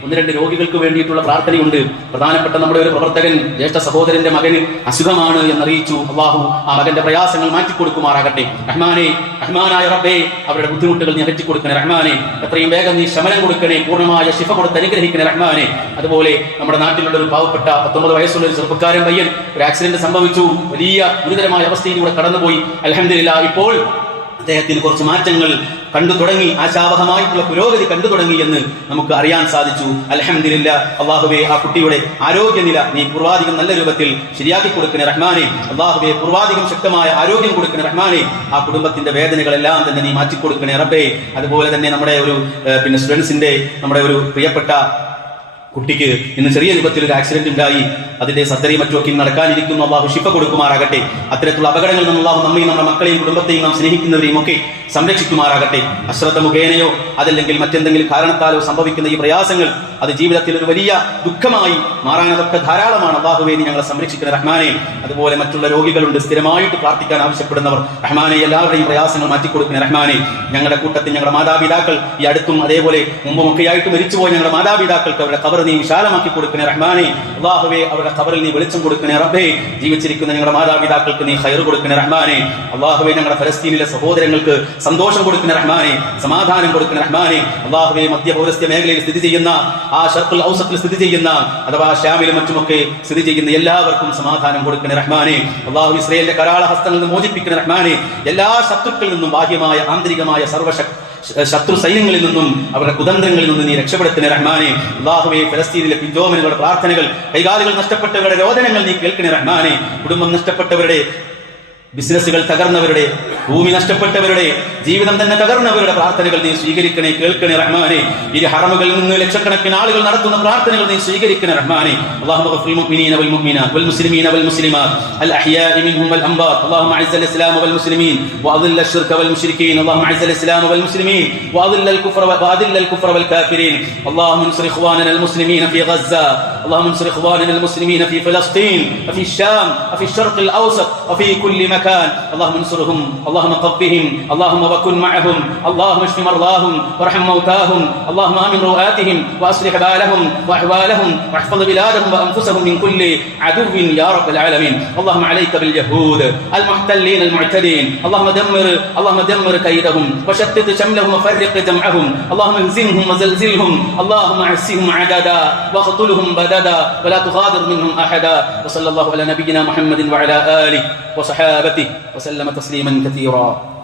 1-2 രോഗികൾക്ക് വേണ്ടിയിട്ടുള്ള പ്രാർത്ഥനയുണ്ട്. പ്രധാനപ്പെട്ട നമ്മുടെ ഒരു പ്രവർത്തകൻ, ജ്യേഷ്ഠ സഹോദരന്റെ മകന് അസുഖമാണ് എന്നറിയിച്ചു. അള്ളാഹു ആ മകന്റെ പ്രയാസങ്ങൾ മാറ്റിക്കൊടുക്കുമാറാകട്ടെ. റഹ്മാനെ, റഹ്മാനായ റബ്ബേ, അവരുടെ ബുദ്ധിമുട്ടുകൾ നീ അകറ്റിക്കൊടുക്കണേ റഹ്മാനെ. എത്രയും വേഗം നീ ശമനം കൊടുക്കണേ, പൂർണ്ണമായ ശിഫ കൊടുത്ത് അനുഗ്രഹിക്കണേ റഹ്മാനെ. അതുപോലെ നമ്മുടെ നാട്ടിലുള്ള ഒരു പാവപ്പെട്ട 19 വയസ്സുള്ള ഒരു ചെറുപ്പക്കാരൻ പയ്യൻ ഒരു ആക്സിഡന്റ് സംഭവിച്ചു. വലിയ ഗുരുതരമായ അവസ്ഥയിലൂടെ കടന്നുപോയി. അൽഹംദുലില്ലാഹ്, ഇപ്പോൾ അദ്ദേഹത്തിന് കുറച്ച് മാറ്റങ്ങൾ കണ്ടു തുടങ്ങി, ആശാവഹമായിട്ടുള്ള പുരോഗതി കണ്ടു തുടങ്ങി എന്ന് നമുക്ക് അറിയാൻ സാധിച്ചു. അൽഹംദുലില്ലാഹ്. അല്ലാഹുവേ, ആ കുട്ടിയുടെ ആരോഗ്യനില നീ പൂർവാധികം നല്ല രൂപത്തിൽ ശരിയാക്കി കൊടുക്കണേ റഹ്മാനെ. അല്ലാഹുവേ, പൂർവാധികം ശക്തമായ ആരോഗ്യം കൊടുക്കണേ റഹ്മാനെ. ആ കുടുംബത്തിന്റെ വേദനകളെല്ലാം തന്നെ നീ മാറ്റിക്കൊടുക്കണേ റബ്ബേ. അതുപോലെ തന്നെ നമ്മുടെ ഒരു സ്റ്റുഡൻസിന്റെ നമ്മുടെ ഒരു പ്രിയപ്പെട്ട കുട്ടിക്ക് ഇന്ന് ചെറിയ രൂപത്തിൽ ഒരു ആക്സിഡന്റ് ഉണ്ടായി. അതിന്റെ സർജറി മറ്റുമൊക്കെ നടക്കാനിരിക്കുന്നു. അള്ളാഹു ശിഫ കൊടുക്കുമാറാകട്ടെ. അത്തരത്തിലുള്ള അപകടങ്ങളിൽ നിന്ന് അള്ളാഹു നമ്മയും നമ്മുടെ മക്കളെയും കുടുംബത്തെയും നാം സ്നേഹിക്കുന്നവരെയും ഒക്കെ സംരക്ഷിക്കുമാറാകട്ടെ. അശ്രദ്ധ മുഖേനയോ അതല്ലെങ്കിൽ മറ്റെന്തെങ്കിലും കാരണത്താലോ സംഭവിക്കുന്ന ഈ പ്രയാസങ്ങൾ അത് ജീവിതത്തിൽ ഒരു വലിയ ദുഃഖമായി മാറാൻ അതൊക്കെ ധാരാളമാണ്. അള്ളാഹുവേ, നീ ഞങ്ങളെ സംരക്ഷിക്കുന്ന റഹ്മാനെ. അതുപോലെ മറ്റുള്ള രോഗികളുണ്ട്, സ്ഥിരമായിട്ട് പ്രാർത്ഥിക്കാൻ ആവശ്യപ്പെടുന്നവർ. റഹ്മാനെ, എല്ലാവരുടെയും പ്രയാസങ്ങൾ മാറ്റിക്കൊടുക്കുന്ന റഹ്മാനെ. ഞങ്ങളുടെ കൂട്ടത്തിൽ ഞങ്ങളുടെ മാതാപിതാക്കൾ ഈ അടുത്തും അതേപോലെ മുമ്പുമൊക്കെയായിട്ട് മരിച്ചുപോയി ഞങ്ങളുടെ മാതാപിതാക്കൾക്ക് അവരുടെ ഖബർ നീ വിശാലമാക്കി കൊടുക്കണേ റഹ്മാനെ. അള്ളാഹുവേ, അവരുടെ ഖബറിൽ നീ വെളിച്ചം കൊടുക്കണേ റബ്ബേ. ജീവിച്ചിരിക്കുന്ന ഞങ്ങളുടെ മാതാപിതാക്കൾക്ക് നീ ഖൈർ കൊടുക്കണേ റഹ്മാനെ. അള്ളാഹുവേ, ഞങ്ങളുടെ ഫലസ്തീനിലെ സഹോദരങ്ങൾക്ക് സന്തോഷം കൊടുക്കുന്ന റഹ്മാനെ, സമാധാനം കൊടുക്കുന്ന റഹ്മാനെ. അള്ളാഹുവേ, മധ്യപൗരസ്ത്യ മേഖലയിൽ സ്ഥിതി ചെയ്യുന്ന ആ ഷർഖുൽ ഔസത്തിൽ സ്ഥിതി ചെയ്യുന്ന അഥവാ ഷ്യാമിലും മറ്റുമൊക്കെ സ്ഥിതി ചെയ്യുന്ന എല്ലാവർക്കും സമാധാനം കൊടുക്കണേ റഹ്മാനെ. അള്ളാഹു ഇസ്രായേലിന്റെ കരാള ഹസ്തങ്ങളിൽ നിന്ന് മോചിപ്പിക്കുന്ന റഹ്മാനെ. എല്ലാ ശത്രുക്കളിൽ നിന്നും ബാഹ്യമായ ആന്തരികമായ ശത്രു സൈന്യങ്ങളിൽ നിന്നും അവരുടെ കുതന്ത്രങ്ങളിൽ നിന്നും നീ രക്ഷപ്പെടുത്തണേ റഹ്മാനെ. അല്ലാഹുവേ, ഫലസ്തീനിലെ പിഞ്ചോമനുകളുടെ പ്രാർത്ഥനകൾ, കൈകാലുകൾ നഷ്ടപ്പെട്ടവരുടെ രോദനങ്ങൾ നീ കേൾക്കണേ റഹ്മാനെ. കുടുംബം നഷ്ടപ്പെട്ടവരുടെ, ബിസിനസ്സുകൾ തകർന്നവരുടെ, ഭൂമി നഷ്ടപ്പെട്ടവരുടെ, ജീവിതം തന്നെ തകർന്നവരുടെ പ്രാർത്ഥനകൾ നീ സ്വീകരിക്കണേ, കേൾക്കണേ റഹ്മാനെ. ഇരു ഹറമുകളിൽ നിന്ന് ലക്ഷക്കണക്കിന് ആളുകൾ നടത്തുന്ന പ്രാർത്ഥനകൾ നീ സ്വീകരിക്കണേ റഹ്മാനെ. അല്ലാഹുമ്മ ഗ്ഫിർ മുഅ്മിനീന വൽ മുഅ്മിനാത്ത് വൽ മുസ്ലിമീന വൽ മുസ്ലിമാത്ത് അൽ അഹ്യാഇ മിൻഹും വൽ അംവാത്ത്. അല്ലാഹുമ്മ അഇസ്സൽ ഇസ്ലാമ വൽ മുസ്ലിമീൻ വഅദില്ല അശ്ശിർക വൽ മുശ്രികീൻ. അല്ലാഹുമ്മ അഇസ്സൽ ഇസ്ലാമ വൽ മുസ്ലിമീൻ വഅദില്ല അൽ കുഫ്ര വൽ കാഫിരീൻ. അല്ലാഹുമ്മ അൻസുർ ഇഖ്വാനന അൽ മുസ്ലിമീന ഫീ ഗസ്സ. അല്ലാഹുമ്മ അൻസുർ ഇഖ്വാനന അൽ മുസ്ലിമീന ഫീ ഫലസ്തീൻ വഫീ الشام وفي الشرق الأوسط وفي كل مكان مكان. اللهم انصرهم، اللهم قوهم، اللهم وكن معهم، اللهم اشف مرضاهم وارحم موتاهم، اللهم امن روآتهم واصلح بالهم واحوالهم واحفظ بلادهم وانفسهم من كل عدو يا رب العالمين. اللهم عليك باليهود المحتلين المعتدين، اللهم دمر كيدهم وشتت شملهم وفرق جمعهم، اللهم اهزمهم وزلزلهم، اللهم عسهم عددا واقتلهم بددا ولا تغادر منهم احدا. وصلى الله على نبينا محمد وعلى اله وصحابته وسلم تسليما كثيرا.